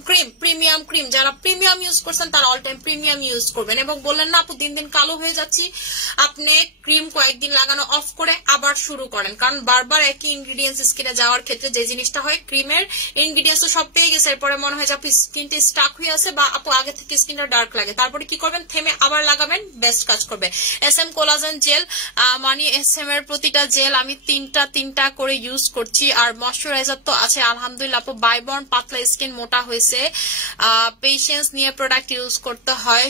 ক্রিম যারা প্রিমিয়াম ইউজ করছেন তারা অল টাইম প্রিমিয়াম ইউজ করবেন। এবং বললেন না আপু দিন দিন কালো হয়ে যাচ্ছি, আপনি ক্রিম কয়েকদিন লাগানো অফ করে আবার শুরু করেন, কারণ বারবার একই ইনগ্রিডিয়েন্টস স্কিনে যাওয়ার ক্ষেত্রে যে জিনিসটা হয়, ক্রিমের ইনগ্রিডিয়েন্টস তো সব পেয়ে গেছে, এরপরে মনে হয় যে আপু স্কিনটা স্টাক হয়ে আছে বা আপু আগে থেকে স্কিনটা ডার্ক লাগে, তারপরে কি করবেন? থেমে আবার লাগাবেন, বেস্ট কাজ করবে। SM কোলাজেন জেল, মানে SM এর প্রতিটা জেল আমি 3টা করে ইউজ করছি। আর ময়শ্চারাইজার তো আছে আলহামদুলিল্লাহ আপু। বাইবর্ন পাতলা স্কিন মোটা হয়েছে, পেশেন্স নিয়ে প্রোডাক্ট ইউজ করতে হয়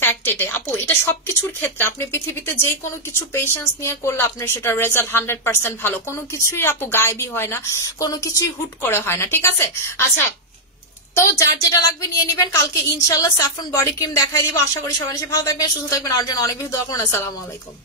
ফ্যাক্টেটে। আপু এটা সবকিছুর ক্ষেত্রে আপনি পৃথিবীতে যে কোনো কিছু পেশেন্স নিয়ে করলে আপনার সেটা রেজাল্ট 100% ভালো। কোনো কিছুই আপু গায়েবী হয় না, কোনো কিছুই হুট করে হয় না, ঠিক আছে। আচ্ছা তো যার যেটা লাগবে নিয়ে নিবেন। কালকে ইনশাল্লাহ স্যাফরন বডি ক্রিম দেখাই দিব। আশা করি সবাই ভালো থাকবেন, সুস্থ থাকবেন। আর জন্য অনেক বেশি দোয়া করুন। আসসালামু আলাইকুম।